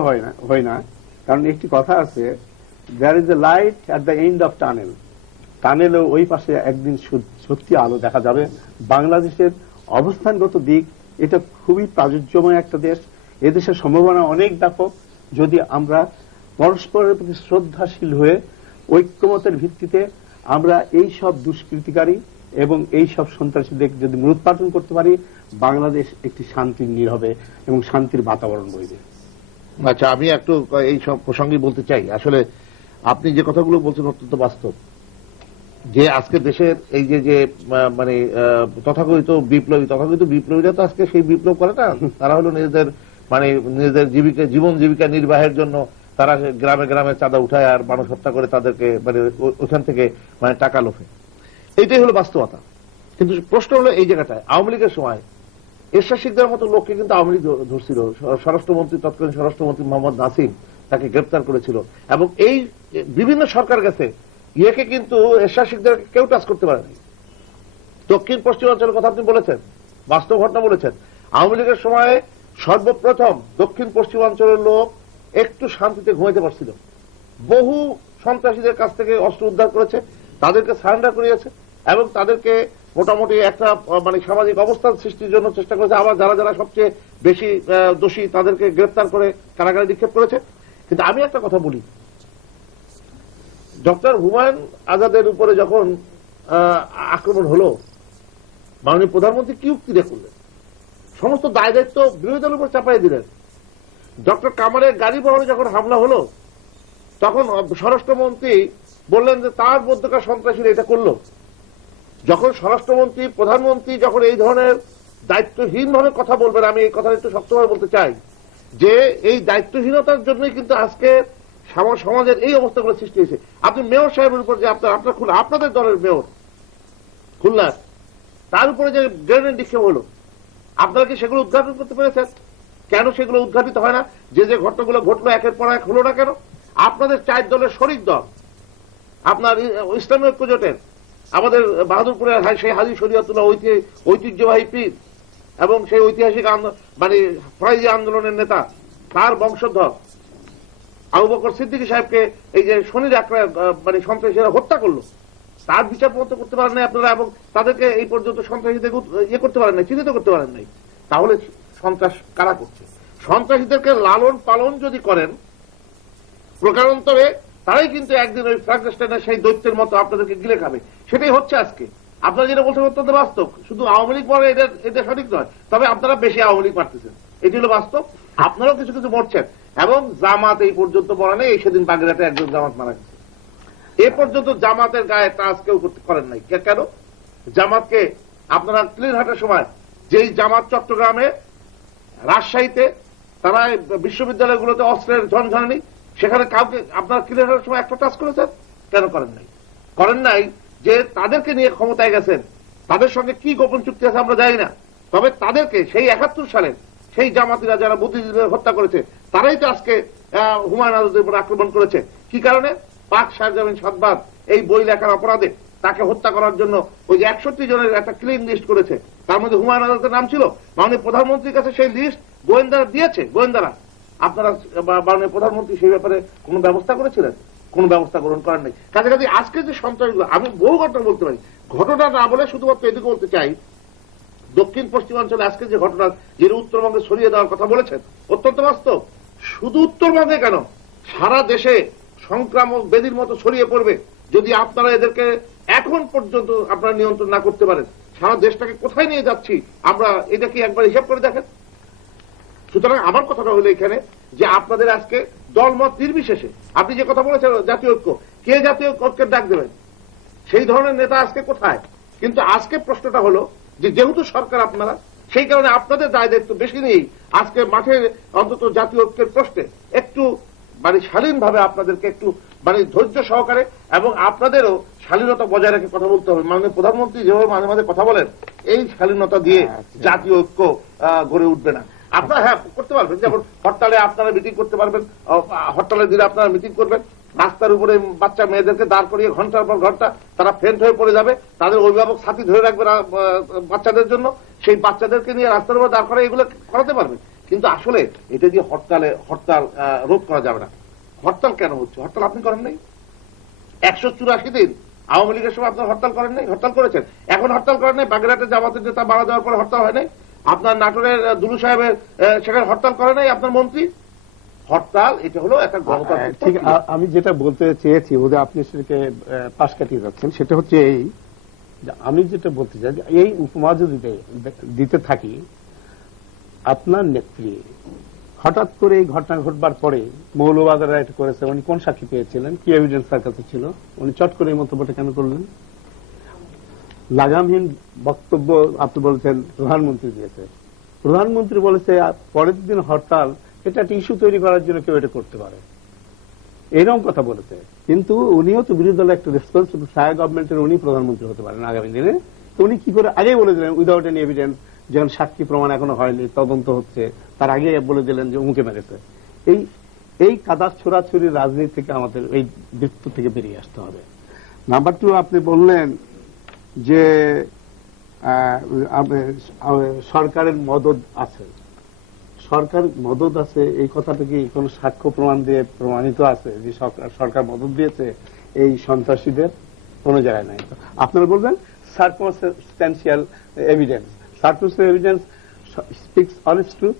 হই না, কারণ একটি কথা আছে, there is a light at the end of tunnel. টানেলেও ওই পাশে একদিন সত্যি আলো দেখা যাবে। বাংলাদেশের অবস্থানগত দিক, এটা খুবই প্রাচুর্যময় একটা দেশ। এদেশের সম্ভাবনা অনেক ব্যাপক। যদি আমরা পরস্পরের প্রতি শ্রদ্ধাশীল হয়ে ঐক্যমতের ভিত্তিতে আমরা এই সব দুষ্কৃতিকারী এবং এই সব সন্ত্রাসীদের যদি মূলোৎপাটন করতে পারি, বাংলাদেশ একটি শান্তির নীড় হবে এবং শান্তির বাতাবরণ বইবে। আচ্ছা, আমি একটু এই সব প্রসঙ্গে বলতে চাই, আসলে আপনি যে কথাগুলো বলছেন অত্যন্ত বাস্তব। যে আজকে দেশের এই যে মানে তথাকথিত বিপ্লবীরা তো আজকে সেই বিপ্লব করে না, তারা হলো নিজেদের জীবন জীবিকা নির্বাহের জন্য তারা গ্রামে গ্রামে চাঁদা উঠায় আর মানুষ হত্যা করে তাদেরকে মানে ওখান থেকে মানে টাকা লোভে। এইটাই হলো বাস্তবতা। কিন্তু প্রশ্ন হলো এই জায়গাটায় আওয়ামী লীগের সময় এরশাদ শিকদারের মতো লোককে কিন্তু আওয়ামী লীগ ধরছিল। স্বরাষ্ট্রমন্ত্রী তৎকালীন স্বরাষ্ট্রমন্ত্রী মোহাম্মদ নাসিম তাকে গ্রেপ্তার করেছিল, এবং এই বিভিন্ন সরকার গেছে, ইয়েকে কিন্তু এরশাদ শিকদারকে কেউ টাচ করতে পারেনি। দক্ষিণ পশ্চিমাঞ্চলের কথা আপনি বলেছেন, বাস্তব ঘটনা বলেছেন। আওয়ামী লীগের সময় সর্বপ্রথম দক্ষিণ পশ্চিমাঞ্চলের লোক একটু শান্তিতে ঘুমাইতে পারছিল। বহু সন্ত্রাসীদের কাছ থেকে অস্ত্র উদ্ধার করেছে, তাদেরকে সারেন্ডার করিয়েছে, এবং তাদেরকে মোটামুটি একটা মানে সামাজিক অবস্থান সৃষ্টির জন্য চেষ্টা করেছে। আবার যারা যারা সবচেয়ে বেশি দোষী তাদেরকে গ্রেপ্তার করে কারাগারে নিক্ষেপ করেছে। কিন্তু আমি একটা কথা বলি, ডক্টর হুমায়ুন আজাদের উপরে যখন আক্রমণ হলো, মাননীয় প্রধানমন্ত্রী কি উক্তি করলেন? সমস্ত দায় দায়িত্ব বিরোধী দলের উপর চাপাই দিলেন। ডক্টর কামালের গাড়ি বহরে যখন হামলা হলো, তখন স্বরাষ্ট্রমন্ত্রী বললেন যে তার মধ্যকার সন্ত্রাসীরা এটা করলো। যখন স্বরাষ্ট্রমন্ত্রী প্রধানমন্ত্রী যখন এই ধরনের দায়িত্বহীন ভাবে কথা বলবেন, আমি এই কথা একটু শক্তভাবে বলতে চাই যে এই দায়িত্বহীনতার জন্যই কিন্তু আজকে সমাজের এই অবস্থাগুলো সৃষ্টি হয়েছে। আপনি মেয়র সাহেবের উপর যে আপনাদের দলের মেয়র খুলনার, তার উপরে যে গ্রেনেড নিক্ষেপ হলো, আপনারা কি সেগুলো উদ্ঘাটন করতে পেরেছেন? কেন সেগুলো উদ্ঘাটিত হয় না? যে যে ঘটনাগুলো ঘটলো একের পর এক হলো না কেন? আপনাদের 4 দলের শরিক দল, আপনার ইসলামী ঐক্য জোটের, আমাদের বাহাদুরপুরের সেই হাজী শরীয়তুল্লাহ ঐতিহ্যবাহী পীর এবং সেই ঐতিহাসিক মানে ফরাইজি আন্দোলনের নেতা, তার বংশধর আবু বকর সিদ্দিকী সাহেবকে এই যে শনির মানে সন্ত্রাসীরা হত্যা করলো, তার বিচার পর্যন্ত করতে পারেন নাই আপনারা, এবং তাদেরকে এই পর্যন্ত সন্ত্রাসীদের ইয়ে করতে পারেন নাই, চিহ্নিত করতে পারেন নাই। তাহলে সন্ত্রাস কারা করছে? সন্ত্রাসীদেরকে লালন পালন যদি করেন, প্রকারান্তরে তারাই কিন্তু একদিন ওই ফ্রাঙ্কেনস্টাইনের সেই দৈত্যের মতো আপনাদেরকে গিলে খাবে। সেটাই হচ্ছে আজকে। আপনারা যেটা বলছেন অত্যন্ত বাস্তব। শুধু আওয়ামী লীগ পরে এটা সঠিক নয়, তবে আপনারা বেশি আওয়ামী লীগ পারতেছেন, এটি হলো বাস্তব। আপনারাও কিছু কিছু মরছেন, এবং জামাত এই পর্যন্ত মরা নেই। এই সেদিন বাগেরহাটে একজন জামাত মারা গেছে, এ পর্যন্ত জামাতের গায়ে টাচ কেউ করেন নাই। কেন? জামাতকে আপনারা ক্লিনহাটের সময় যেই জামাত চট্টগ্রামে, রাজশাহীতে, তারা বিশ্ববিদ্যালয়গুলোতে অস্ত্রের ঝনঝনানি, সেখানে কাউকে আপনারা ক্লিনহাটের সময় একটা টাচ করেছেন? কেন করেন নাই? করেন নাই যে তাদেরকে নিয়ে ক্ষমতায় গেছেন, তাদের সঙ্গে কি গোপন চুক্তি আছে আমরা জানি না, তবে তাদেরকে সেই 71 সালে সেই জামাতিরা যারা বুদ্ধিজীবীদের হত্যা করেছে, তারাই তো আজকে হুমায়ুন আজাদের উপর আক্রমণ করেছে। কি কারণে? পাক শাহজামিন সাদবাদ এই বই লেখার অপরাধে তাকে হত্যা করার জন্য ওই যে 61 জনের একটা ক্লিন লিস্ট করেছে, তার মধ্যে হুমায়ুন আজাদের নাম ছিল। মাননীয় প্রধানমন্ত্রীর কাছে সেই লিস্ট গোয়েন্দারা দিয়েছে, গোয়েন্দারা। আপনারা মাননীয় প্রধানমন্ত্রী সেই ব্যাপারে কোন ব্যবস্থা করেছিলেন? কোন ব্যবস্থা গ্রহণ করেন নাই। কাছাকাছি আজকে যে সন্ত্রাসগুলো, আমি বহু ঘটনা বলতে পারি, ঘটনা না বলে শুধুমাত্র এদিকে বলতে চাই, দক্ষিণ পশ্চিমাঞ্চলে আজকে যে ঘটনা, যে উত্তরবঙ্গে ছড়িয়ে দেওয়ার কথা বলেছেন, অত্যন্ত বাস্তব। শুধু উত্তরবঙ্গে কেন, সারা দেশে সংক্রামক ব্যাধির মতো ছড়িয়ে পড়বে যদি আপনারা এদেরকে এখন পর্যন্ত আপনারা নিয়ন্ত্রণ না করতে পারেন। সারা দেশটাকে কোথায় নিয়ে যাচ্ছি আমরা, এটা কি একবার হিসাব করে দেখেন। সুতরাং আমার কথাটা হলো এখানে যে আপনাদের আজকে দলমত নির্বিশেষে, আপনি যে কথা বলেছেন জাতীয় ঐক্য, কে জাতীয় ঐক্যের ডাক দেবেন? সেই ধরনের নেতা আজকে কোথায়? কিন্তু আজকে প্রশ্নটা হলো যে যেহেতু সরকার আপনারা, সেই কারণে আপনাদের দায় দায়িত্ব বেশি নেই আজকে মাঠে অন্তত জাতীয় ঐক্যের প্রশ্নে একটু মানে শালীনভাবে আপনাদেরকে একটু মানে ধৈর্য সহকারে, এবং আপনাদেরও শালীনতা বজায় রেখে কথা বলতে হবে। মাননীয় প্রধানমন্ত্রী যেভাবে মাঝে মাঝে কথা বলেন, এই শালীনতা দিয়ে জাতীয় ঐক্য গড়ে উঠবে না। আপনারা হ্যাঁ করতে পারবেন, যেমন হরতালে আপনারা মিটিং করতে পারবেন, হরতালের দিনে আপনারা মিটিং করবেন, রাস্তার উপরে বাচ্চা মেয়েদেরকে দাঁড় করিয়ে ঘন্টার পর ঘন্টা তারা ফেন্ট হয়ে পড়ে যাবে, তাদের অভিভাবক সাথী ধরে রাখবে বাচ্চাদের জন্য, সেই বাচ্চাদেরকে নিয়ে রাস্তার উপর দাঁড় করে এগুলো করাতে পারবে। কিন্তু আসলে এটা দিয়ে হরতাল রোধ করা যাবে না। হরতাল কেন হচ্ছে? হরতাল আপনি করেন নাই 184 দিন। আওয়ামী লীগের সময় আপনার হরতাল করেন নাই? হরতাল করেছেন। এখন হরতাল করেন নাই? বাগেরহাটের জামাতের নেতা মারা যাওয়ার পরে হরতাল হয় নাই? আপনার নাটোরের দুলু সাহেবের সেখানে হরতাল করে নাই আপনার মন্ত্রী? হরতাল এটা হলো একটা গণতান্ত্রিক। ঠিক, আমি যেটা বলতে চেয়েছি বোধহয় আপনি সেটাকে পাশ কাটিয়ে যাচ্ছেন। সেটা হচ্ছে এই, আমি যেটা বলতে চাই, এই উপমা যদি দিতে থাকি, আপনার নেত্রী হঠাৎ করে এই ঘটনা ঘটবার পরে মৌলবাদীরা এটা করেছে, উনি কোন সাক্ষী পেয়েছিলেন, কি এভিডেন্স তার কাছে ছিল, উনি চট করে এই মন্তব্যটা কেন করলেন? লাগামহীন বক্তব্য আপনি বলছেন প্রধানমন্ত্রী দিয়েছে। প্রধানমন্ত্রী বলেছে পরের দিন হরতাল, এটা একটা ইস্যু তৈরি করার জন্য কেউ এটা করতে পারে। এরকম কথা বলেছে। কিন্তু উনিও তো বিরোধী দলের একটা রেসপন্সিবল, ছায়া গভর্নমেন্টের উনি প্রধানমন্ত্রী হতে পারেন আগামী দিনে। তো উনি কি করে আগেই বলে দিলেন উইদাউট এনি এভিডেন্স, যেমন সাক্ষী প্রমাণ এখনো হয়নি, তদন্ত হচ্ছে, তার আগে বলে দিলেন যে উমুকে মেরেছে। এই কাদা ছোড়াছুড়ি রাজনীতি থেকে আমাদের এই বৃত্ত থেকে বেরিয়ে আসতে হবে। নাম্বার 2, আপনি বললেন যে সরকারের মদত আছে। সরকার মদত আছে এই কথাটা কি কোন সাক্ষ্য প্রমাণ দিয়ে প্রমাণিত আছে যে সরকার মদত দিয়েছে এই সন্ত্রাসীদের? কোন জায়গায় নাই। আপনারা বলবেন circumstantial evidence. Circumstantial evidence speaks honest truth,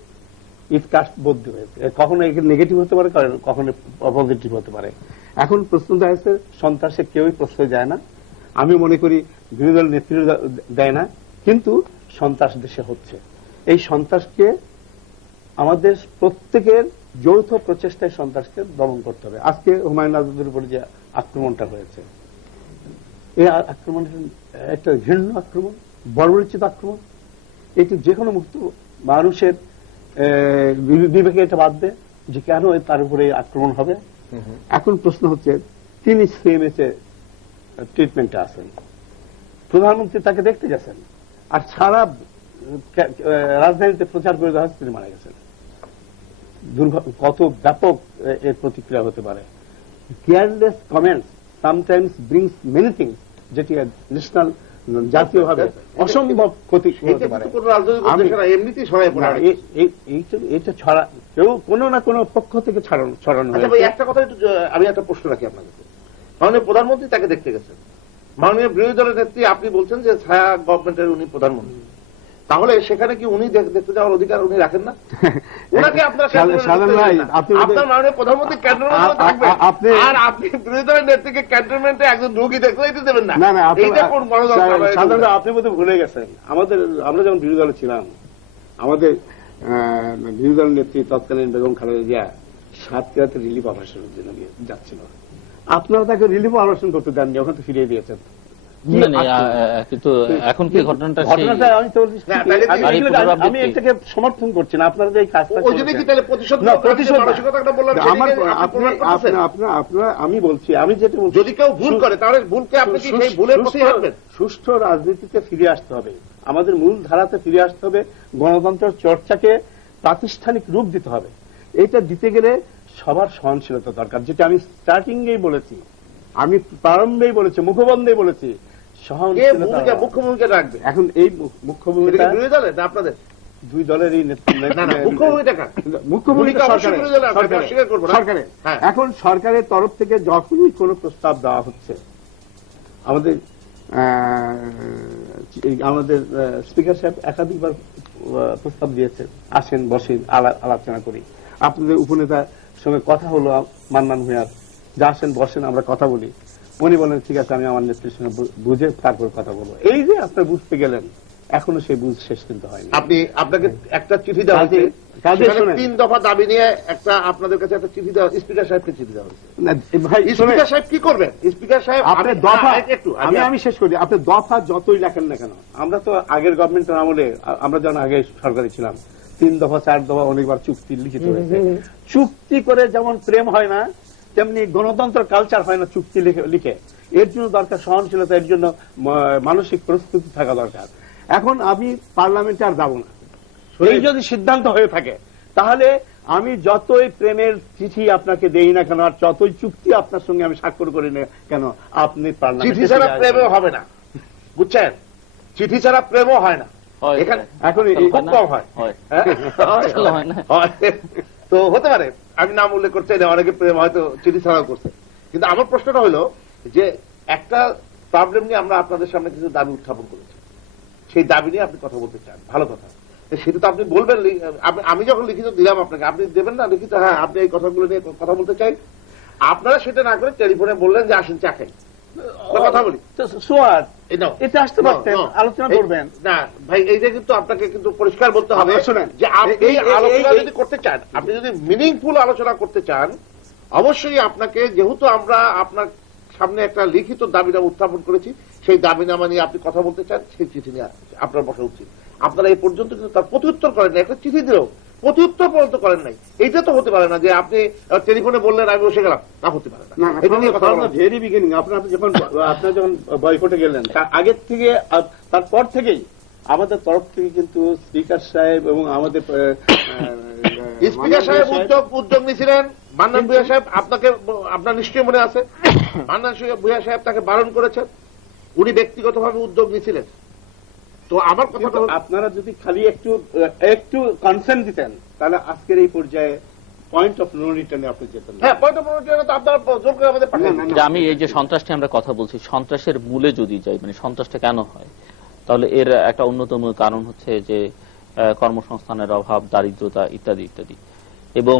it cast both ways. কখনো নেগেটিভ হতে পারে, কখনো পজিটিভ হতে পারে। এখন প্রশ্নটা হচ্ছে সন্ত্রাসে কেউই প্রশ্রয় যায় না, আমি মনে করি বিরোধী দল নেতৃত্ব দেয় না, কিন্তু সন্ত্রাস দেশে হচ্ছে। এই সন্ত্রাসকে আমাদের প্রত্যেকের যৌথ প্রচেষ্টায় সন্ত্রাসকে দমন করতে হবে। আজকে হুমায়ুন আজাদের উপরে যে আক্রমণটা হয়েছে, এই আক্রমণটা একটা ঘৃণ্য আক্রমণ, বর্বরোচিত আক্রমণ। এটি যে কোনো মুক্ত মানুষের বিবেকে এটা বাঁধবে যে কেন তার উপরে আক্রমণ হবে। এখন প্রশ্ন হচ্ছে, তিনি সিএমএসএ ট্রিটমেন্টে আছেন, প্রধানমন্ত্রী তাকে দেখতে গেছেন, আর সারা রাজধানীতে প্রচার করে দেওয়া হচ্ছে তিনি মারা গেছেন। কত ব্যাপক এর প্রতিক্রিয়া হতে পারে। Careless comments sometimes brings many things, যেটি ন্যাশনাল জাতীয়ভাবে অসম্ভব ক্ষতি হতে পারে। এইটা ছড়া কেউ কোনো না কোনো পক্ষ থেকে ছড়ানো। একটা কথা আমি একটা প্রশ্ন রাখি আপনাকে। মাননীয় প্রধানমন্ত্রী তাকে দেখতে গেছেন, মাননীয় বিরোধী দলের নেত্রী আপনি বলছেন যে ছায়া গভর্নমেন্টের উনি প্রধানমন্ত্রী, তাহলে সেখানে কি উনি দেখতে যাওয়ার অধিকার উনি রাখেন না? ওনাকে আপনার মাননীয় প্রধানমন্ত্রী ক্যান্টনমেন্টে থাকবেন, আর আপনি বিরোধী দলের নেত্রীকে ক্যান্টনমেন্টে একজন রোগী দেখতে দেবেন না? এইটা কোন সাধারণত আপনি বোধহয় ভুলে গেছেন, আমরা যখন বিরোধী দলে ছিলাম, আমাদের বিরোধী দলের নেত্রী তৎকালীন বেগম খালেদা জিয়া সাতক্ষীরাতে রিলিফ অপারেশনের জন্য যাচ্ছিল। আপনারা তাকে রিলিফ অপারেশন করতে দেননি, ওখান থেকে ফিরিয়ে দিয়েছেন। কিন্তু এখন কি ঘটনাটা আমি এটাকে সমর্থন করছি না। আপনারা যে এই কাজটা আমি বলছি, আমি যেটা বলছি, যদি কেউ ভুল করে তাহলে ভুলকে আপনি কি সেই ভুলের পথেই হাঁটবেন? সুষ্ঠু রাজনীতিতে ফিরে আসতে হবে, আমাদের মূল ধারাতে ফিরে আসতে হবে, গণতন্ত্রের চর্চাকে প্রাতিষ্ঠানিক রূপ দিতে হবে। এটা দিতে গেলে সবার সহনশীলতা দরকার, যেটা আমি স্টার্টিংয়েই বলেছি, আমি প্রারম্ভেই বলেছি, মুখবন্ধেই বলেছি, সহনশীলতা মুখ্য ভূমিকা রাখবে। এখন এই মুখ্য ভূমিকা বিরোধী দলের না আপনাদের দুই দলেরই মুখ্য ভূমিকা সরকারের। এখন সরকারের তরফ থেকে যখনই কোনো প্রস্তাব দেওয়া হচ্ছে, আমাদের স্পিকার সাহেব একাধিকবার প্রস্তাব দিয়েছে, আসেন বসেন আলোচনা করি। আপনাদের উপনেতার সঙ্গে কথা হলো মান্নান ভূঁইয়ার, যে আসেন বসেন আমরা কথা বলি। উনি বলেন ঠিক আছে, আমি আমার নেত্রীর সঙ্গে বুঝে তারপর কথা বলবো। এই যে আপনার বুঝতে গেলেন, এখনো সেই বুঝ শেষ কিন্তু হয়নি। আপনাকে একটা চিঠি দেওয়া হয়েছে, 3 দফা দাবি নিয়ে একটা আপনাদের কাছে একটা চিঠি দেওয়া, স্পিকার সাহেবকে চিঠি দেওয়া হয়েছে। স্পিকার সাহেব কি করবেন? স্পিকার সাহেব আমি শেষ করি, আপনি দফা যতই লেখেন না কেন, আমরা তো আগের গভর্নমেন্টের আমলে, আমরা যখন আগে সরকারি ছিলাম, 3 দফা 4 দফা অনেকবার চুক্তি লিখিত হয়েছে। চুক্তি করে যেমন প্রেম হয় না, তেমনি গণতন্ত্র কালচার হয় না চুক্তি লিখে। এর জন্য দরকার সহনশীলতা, এর জন্য মানসিক প্রস্তুতি থাকা দরকার। এখন আমি পার্লামেন্টে আর যাব না, এই যদি সিদ্ধান্ত হয়ে থাকে, তাহলে আমি যতই প্রেমের চিঠি আপনাকে দেই না কেন, আর যতই চুক্তি আপনার সঙ্গে আমি স্বাক্ষর করি না কেন, আপনি চিঠি ছাড়া প্রেমও হবে না, বুঝছেন? চিঠি ছাড়া প্রেমও হয় না, এখন খুব কম হয়। তো হতে পারে, আমি নাম উল্লেখ করতে চাই না, অনেকে প্রেম হয়তো চিঠি ছাড়াও করছে। কিন্তু আমার প্রশ্নটা হলো যে একটা প্রবলেম নিয়ে আমরা আপনাদের সামনে কিছু দাবি উত্থাপন করেছি, সেই দাবি নিয়ে আপনি কথা বলতে চান, ভালো কথা, সেটা তো আপনি বলবেন। আমি যখন লিখিত দিলাম আপনাকে, আপনি দেবেন না লিখিত, হ্যাঁ আপনি এই কথাগুলো নিয়ে কথা বলতে চাই। আপনারা সেটা না করে টেলিফোনে বললেন যে আসেন চা খাই, কথা বলি, এটা আসতে পারতেন, আলোচনা করবেন না ভাই। এইটা কিন্তু আপনাকে কিন্তু পরিষ্কার বলতে হবে যে আপনি আলোচনা যদি করতে চান, আপনি যদি মিনিংফুল আলোচনা করতে চান, অবশ্যই আপনাকে, যেহেতু আমরা আপনার সামনে একটা লিখিত দাবিনামা উত্থাপন করেছি, সেই দাবিনামা নিয়ে আপনি কথা বলতে চান, সেই চিঠি নিয়ে আপনার বসা উচিত। আপনারা এই পর্যন্ত কিন্তু তার প্রত্যুত্তর করেন না, একটা চিঠি দিলেও প্রত্যুত্তর পর্যন্ত করেন নাই। এইটা তো হতে পারে না যে আপনি টেলিফোনে বললেন আমি বসে গেলাম, তা হতে পারে না। এটা নিয়ে কথা বলা ভেরি বিগিনিং আপনার যখন বয়কটে গেলেন তার আগের থেকে তারপর থেকেই আমাদের তরফ থেকে কিন্তু স্পিকার সাহেব এবং আমাদের স্পিকার সাহেব উদ্যোগ নিয়েছিলেন। মান্নান ভূঁইয়া সাহেব আপনার নিশ্চয়ই মনে আছে, মান্নান ভূঁইয়া সাহেব তাকে বারণ করেছেন, উনি ব্যক্তিগতভাবে উদ্যোগ নিয়েছিলেন। তো আমার কথা, আপনারা যদি খালি একটু কনসেন্ট দিতেন তাহলে আজকের এই পর্যায়ে পয়েন্ট অফ নো রিটার্নে আপনি যেতেন। হ্যাঁ, পয়েন্ট অফ নো রিটার্নে তো আপনারা জোর করে আমাদের পাঠান। যে আমি এই যে সন্ত্রাসটি আমরা কথা বলছি, সন্ত্রাসের মূলে যদি যাই, মানে সন্ত্রাসটা কেন হয়, তাহলে এর একটা অন্যতম কারণ হচ্ছে যে কর্মসংস্থানের অভাব, দারিদ্রতা ইত্যাদি ইত্যাদি, এবং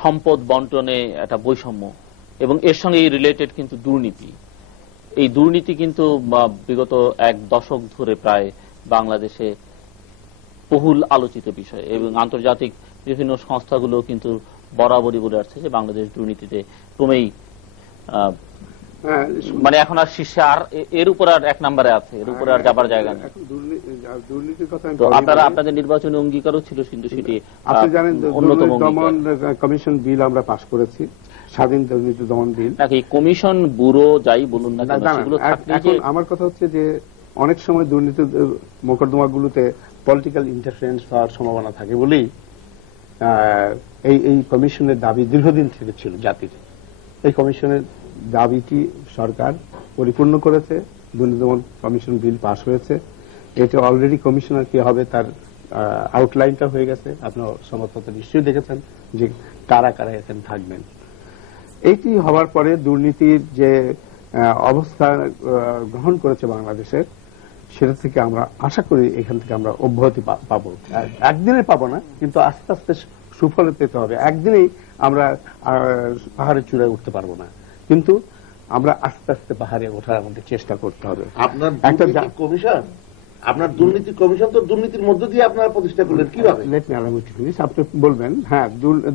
সম্পদ বন্টনে একটা বৈষম্য, এবং এর সঙ্গে রিলেটেড কিন্তু দুর্নীতি। এই দুর্নীতি কিন্তু বিগত এক দশক ধরে প্রায় বাংলাদেশে বহুল আলোচিত বিষয়, এবং আন্তর্জাতিক বিভিন্ন সংস্থাগুলো কিন্তু বরাবরই বলে আসছে যে বাংলাদেশ দুর্নীতিতে ক্রমেই মানে এখন আর শীর্ষে, আর এর উপর আর এক নম্বরে আছে, এর উপরে আর যাবার জায়গা নেই। দুর্নীতির কথা তো আপনাদের নির্বাচনী অঙ্গীকারও ছিল, কিন্তু সেটি আপনি জানেন অন্যতম দমন কমিশন বিল আমরা পাশ করেছি, স্বাধীন দুর্নীতি দমন বিল। নাকি কমিশন ব্যুরো যাই বলুন না কেন, সেগুলো থাকলে যে আমার কথা হচ্ছে যে অনেক সময় দুর্নীতি মোকদ্দমাগুলোতে পলিটিক্যাল ইন্টারফারেন্স হওয়ার সম্ভাবনা থাকে বলেই এই কমিশনের দাবি দীর্ঘদিন থেকে ছিল জাতির। এই কমিশনের দাবিটি সরকার পরিপূর্ণ করেছে, দুর্নীতি দমন কমিশন বিল পাশ হয়েছে। এটা অলরেডি কমিশনার কি হবে তার আউটলাইনটা হয়ে গেছে, আপনার সমর্থন নিশ্চয়ই দেখেছেন যে কারা কারা এখানে থাকবেন। এইটি হওয়ার পরে দুর্নীতির যে অবস্থা গ্রহণ করেছে বাংলাদেশের, সেটা থেকে আমরা আশা করি এখান থেকে আমরা অব্যাহতি পাবো। একদিনে পাবো না, কিন্তু আস্তে আস্তে সুফল পেতে হবে। একদিনেই আমরা পাহাড়ের চূড়ায় উঠতে পারবো না, কিন্তু আমরা আস্তে আস্তে পাহাড়ে ওঠার আমাদের চেষ্টা করতে হবে। আপনার কমিশন, আপনার দুর্নীতি কমিশন তো দুর্নীতির মধ্য দিয়ে আপনারা প্রতিষ্ঠা করলেন কিভাবে? আপনি বলবেন। হ্যাঁ,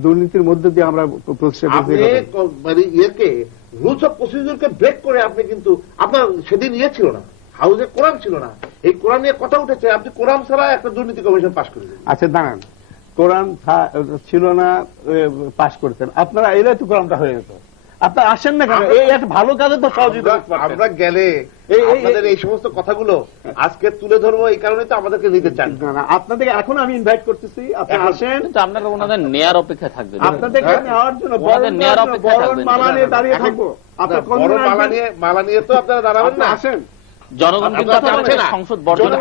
দুর্নীতির মধ্য দিয়ে আমরা প্রতিষ্ঠা ইয়েকে রুলস অফ প্রসিডিউরকে ব্রেক করে আপনি কিন্তু আপনার সেদিন ইয়ে ছিল না, হাউসে কোরআন ছিল না, এই কোরআন নিয়ে কথা উঠেছে, আপনি কোরআন ছাড়া একটা দুর্নীতি কমিশন পাশ করে দিলেন। আচ্ছা দাঁড়ান, কোরআন ছিল না পাশ করতেন আপনারা, এরাই তো কোরআনটা হয়ে যেত। আপনারা আসেন না কেন? এই একটা ভালো কাজে তো সহযোগিতা আমরা গেলে আপনাদের এই সমস্ত কথাগুলো আজকে তুলে ধরবো, এই কারণে তো আমাদেরকে নিতে চান না। আপনাদেরকে এখন আমি ইনভাইট করতেছি, আপনি আসেন। আপনারা ওনাদের নেয়ার অপেক্ষা থাকবেন, আপনাদেরকে নেওয়ার জন্য নেয়ার অপেক্ষা থাকবেন। মালা নিয়ে দাঁড়িয়ে থাকবো। আপনার মালা নিয়ে তো আপনারা দাঁড়াবেন না। আসেন, জনগণ কিন্তু আপনাদের সংসদ বর্জনের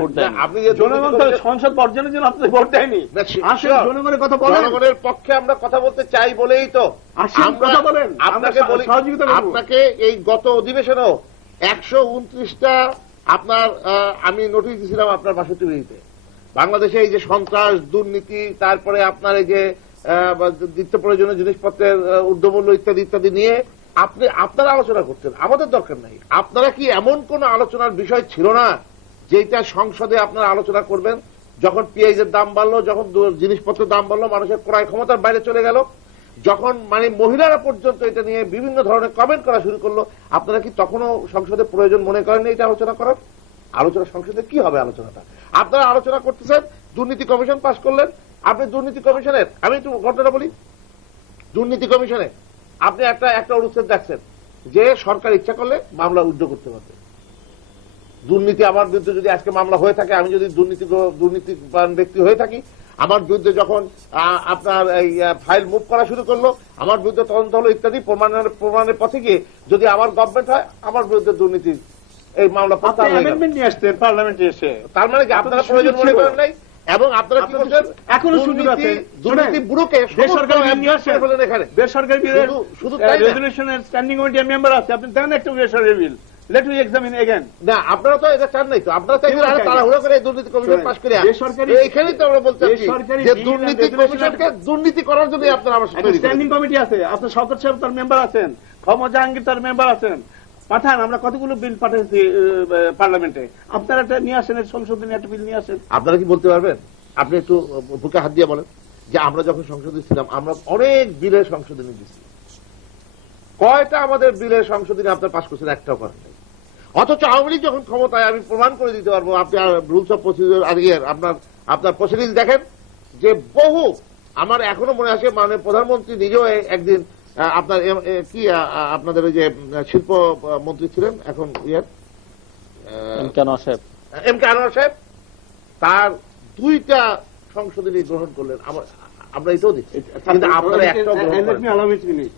ভোট দেন। আপনি জনগণ তো সংসদ বর্জনের জন্য আপনাদের ভোট দেয়নি। আসেন, জনগণের কথা বলেন। জনগণের পক্ষে আমরা কথা বলতে চাই বলেই তো কথা বলেন। আপনাকে বলি, আপনাকে এই গত অধিবেশনেও 129টা আপনার আমি নোটিশ দিয়েছিলাম আপনার 62 বাংলাদেশে এই যে সন্ত্রাস, দুর্নীতি, তারপরে আপনার এই যে নিত্য প্রয়োজনীয় জিনিসপত্রের ঊর্ধ্বমূল্য ইত্যাদি ইত্যাদি নিয়ে আপনারা আলোচনা করতেন, আমাদের দরকার নাই। আপনারা কি এমন কোন আলোচনার বিষয় ছিল না যেটা সংসদে আপনারা আলোচনা করবেন? যখন পেঁয়াজের দাম বাড়লো, যখন জিনিসপত্রের দাম বাড়লো, মানুষের ক্রয় ক্ষমতার বাইরে চলে গেল, যখন মানে মহিলারা পর্যন্ত এটা নিয়ে বিভিন্ন ধরনের কমেন্ট করা শুরু করলো, আপনারা কি তখনও সংসদে প্রয়োজন মনে করেন এটা আলোচনা করার? আলোচনা সংসদে কি হবে আলোচনাটা? আপনারা আলোচনা করতেছেন, দুর্নীতি কমিশন পাশ করলেন। আপনি দুর্নীতি কমিশনের, আমি একটু ঘটনাটা বলি, দুর্নীতি কমিশনে আপনি একটা অনুচ্ছেদ দেখছেন যে সরকার ইচ্ছা করলে মামলা রুদ্ধ করতে পারবে। দুর্নীতি আমার বিরুদ্ধে যদি আজকে মামলা হয়ে থাকে, আমি যদি দুর্নীতিবান ব্যক্তি হয়ে থাকি, আমার বিরুদ্ধে যখন আপনার এই ফাইল মুভ করা শুরু করলো, আমার বিরুদ্ধে তদন্ত হলো ইত্যাদি, প্রমাণের পথে গিয়ে যদি আমার গভর্নমেন্ট হয়, আমার বিরুদ্ধে দুর্নীতি এই মামলা নিয়ে আসতেন পার্লামেন্টে এসে। তার মানে কি আপনারা প্রয়োজন মনে করেন নাই? এবং আপনারা কি করছেন? এখনো সুযোগ আছে, দুর্নীতি ব্যুরোকে বেসরকারি বিল নিয়ে আসেন এখানে, বেসরকারি বিল শুধু রেজলিউশনের স্ট্যান্ডিং কমিটির মেম্বার আছে, আপনি দেন একটা বেসরকারি বিল, লেট উই এক্সামিন এগেইন। না, আপনারা তো এটা চান নাই তো, আপনারা চাইছেন তাড়াহুড়ো করে দুর্নীতি কমিশন পাশ করে। এখানেই তো আমরা বলতে যে দুর্নীতি কমিশনকে দুর্নীতি করার জন্য আপনারা আমার সাথে স্ট্যান্ডিং কমিটি আছে, আপনার শওকত সাহেব তার মেম্বার আছেন, ক্ষমা জাহাঙ্গীর তার মেম্বার আছেন, পাঠান। আমরা কতগুলো বিল পাঠাইছি পার্লামেন্টে, আপনারা একটা নিয়ে আসেন, সংসদে একটা বিল নিয়ে আসেন। আপনারা কি বলতে পারবেন? আপনি একটু বুকে হাত দিয়ে বলেন যে আমরা যখন সংসদে ছিলাম আমরা অনেক বিলের সংশোধনী দিচ্ছি, কয়টা আমাদের বিলের সংশোধনী আপনার পাশ করছেন? একটাও করেন নাই। অথচ আওয়ামী লীগ যখন ক্ষমতায়, আমি প্রমাণ করে দিতে পারবো, আপনি রুলস অফ প্রসিডিউর আর আপনার প্রসিডিউর দেখেন, যে বহু আমার এখনো মনে আছে মানে প্রধানমন্ত্রী নিজেও একদিন আপনার আপনাদের ওই যে শিল্প মন্ত্রী ছিলেন এখন কেন সাহেব এম কে আনোয়ার সাহেব তার 2টা সংশোধনী গ্রহণ করলেন। আমরা এটাও দেখছি কিন্তু আপনারা একটাও গ্রহণ করেননি।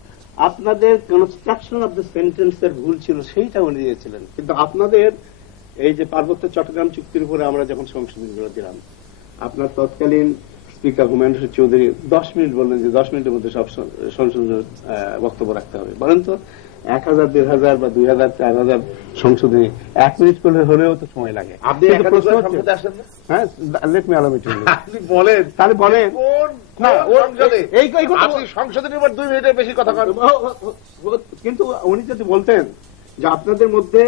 আপনাদের কনস্ট্রাকশন অফ দ্য সেন্টেন্সের ভুল ছিল সেইটা উনি দিয়েছিলেন, কিন্তু আপনাদের এই যে পার্বত্য চট্টগ্রাম চুক্তির উপরে আমরা যখন সংশোধনীগুলো দিলাম, আপনার তৎকালীন স্পিকার হুমায়ুন রশিদ চৌধুরী 10 মিনিট বললেন যে 10 মিনিটের মধ্যে সব সংশোধনের বক্তব্য রাখতে হবে। বলেন তো 1000, 1500 বা 2000, 4000 সংশোধনী 1 মিনিট করলে হলেও তো সময় লাগে। আপনি আসেন না? হ্যাঁ, let me allow me two আপনি বলেন, তাহলে বলেন আপনি সংশোধনীর উপর 2 মিনিটের বেশি কথা বলেন। কিন্তু উনি যদি বলতেন যে আপনাদের মধ্যে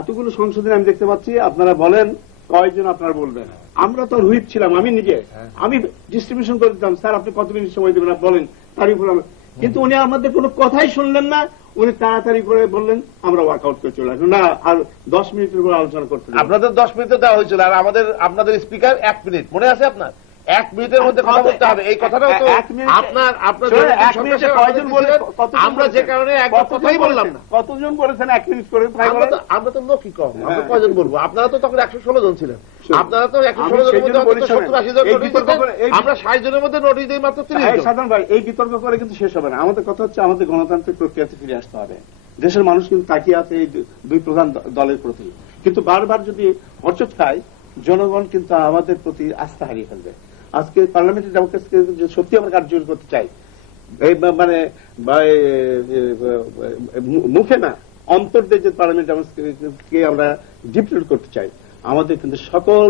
এতগুলো সংশোধনী আমি দেখতে পাচ্ছি, আপনারা বলেন কয়জন আপনারা বলবেন। আমরা তো হুইপ ছিলাম, আমি নিজে আমি ডিস্ট্রিবিউশন করে দিতাম, স্যার আপনি কত মিনিট সময় দেবেন বলেন, তারই উপর। কিন্তু উনি আমাদের কোনো কথাই শুনলেন না, উনি তাড়াতাড়ি করে বললেন আমরা ওয়ার্কআউট করে চলে আসবো না, আর 10 মিনিটের উপর আলোচনা করতে। আপনাদের 10 মিনিট দেওয়া হয়েছিল, আর আপনাদের স্পিকার 1 মিনিট, মনে আছে আপনার? 1 মিনিটের মধ্যে কথা বলতে হবে, এই কথাটাও তো আমরা যে কারণে একবার কথাই বললাম না। কতজন বলেছেন 1 মিনিট করে? আমরা তো লোকই কম, আমরা কয়জন বলবো? আপনারা তো তখন 116 জন ছিলেন, আপনারা তো 116 জনের মধ্যে 70-80 জন নোটিশ দিতেন, আমরা 60 জনের মধ্যে নোটিশ দিই মাত্র 30 জন। সাধারণ ভাই, এই বিতর্ক করে কিন্তু শেষ হবে না। আমাদের কথা হচ্ছে আমাদের গণতান্ত্রিক প্রক্রিয়াতে ফিরে আসতে হবে। দেশের মানুষ কিন্তু তাকিয়ে আছে এই 2 প্রধান দলের প্রতি, কিন্তু বারবার যদি অচট খায় জনগণ কিন্তু আমাদের প্রতি আস্থা হারিয়ে ফেলবে। আজকে পার্লামেন্টারি ডেমোক্রেসিকে সত্যি আমরা কার্যকরী করতে চাই, মানে মুখে না অন্তর দিয়ে যে পার্লামেন্ট কে আমরা ডিপ্লুট করতে চাই, আমাদের কিন্তু সকল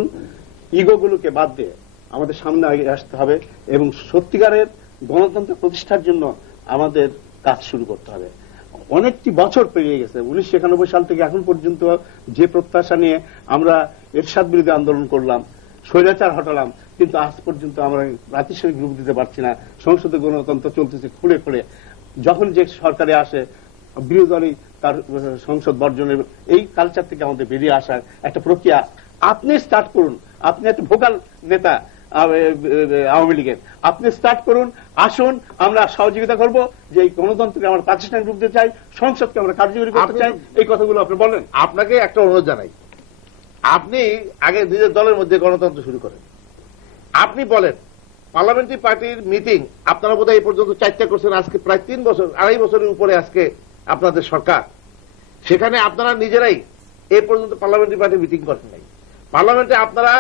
ইগোগুলোকে বাদ দিয়ে আমাদের সামনে আগে আসতে হবে এবং সত্যিকারের গণতন্ত্র প্রতিষ্ঠার জন্য আমাদের কাজ শুরু করতে হবে। অনেকটি বছর পেরিয়ে গেছে, 1991 সাল থেকে এখন পর্যন্ত যে প্রত্যাশা নিয়ে আমরা এরশাদ বিরোধী আন্দোলন করলাম, স্বৈরাচার হটালাম, কিন্তু আজ পর্যন্ত আমরা প্রাতিষ্ঠানিক রূপ দিতে পারছি না। সংসদে গণতন্ত্র চলতেছে খুঁড়ে খুঁড়ে। যখন যে সরকারে আসে বিরোধী দলই তার সংসদ বর্জনের এই কালচার থেকে আমাদের বেরিয়ে আসার একটা প্রক্রিয়া আপনি স্টার্ট করুন। আপনি একটা ভোকাল নেতা আওয়ামী লীগের, আপনি স্টার্ট করুন, আসুন আমরা সহযোগিতা করব যে এই গণতন্ত্রকে আমরা প্রাতিষ্ঠানিক রূপ দিতে চাই, সংসদকে আমরা কার্যকরী করতে চাই। এই কথাগুলো আপনি বলেন। আপনাকে একটা অনুরোধ জানাই, আপনি আগে নিজের দলের মধ্যে গণতন্ত্র শুরু করেন। আপনি বলেন পার্লামেন্টারি পার্টির মিটিং আপনারা বোধহয় এই পর্যন্ত 4টা করছেন, আজকে প্রায় 3 বছর 2.5 বছরের উপরে আজকে আপনাদের সরকার, সেখানে আপনারা নিজেরাই এই পর্যন্ত পার্লামেন্টারি পার্টির মিটিং করেন নাই। পার্লামেন্টে আপনারা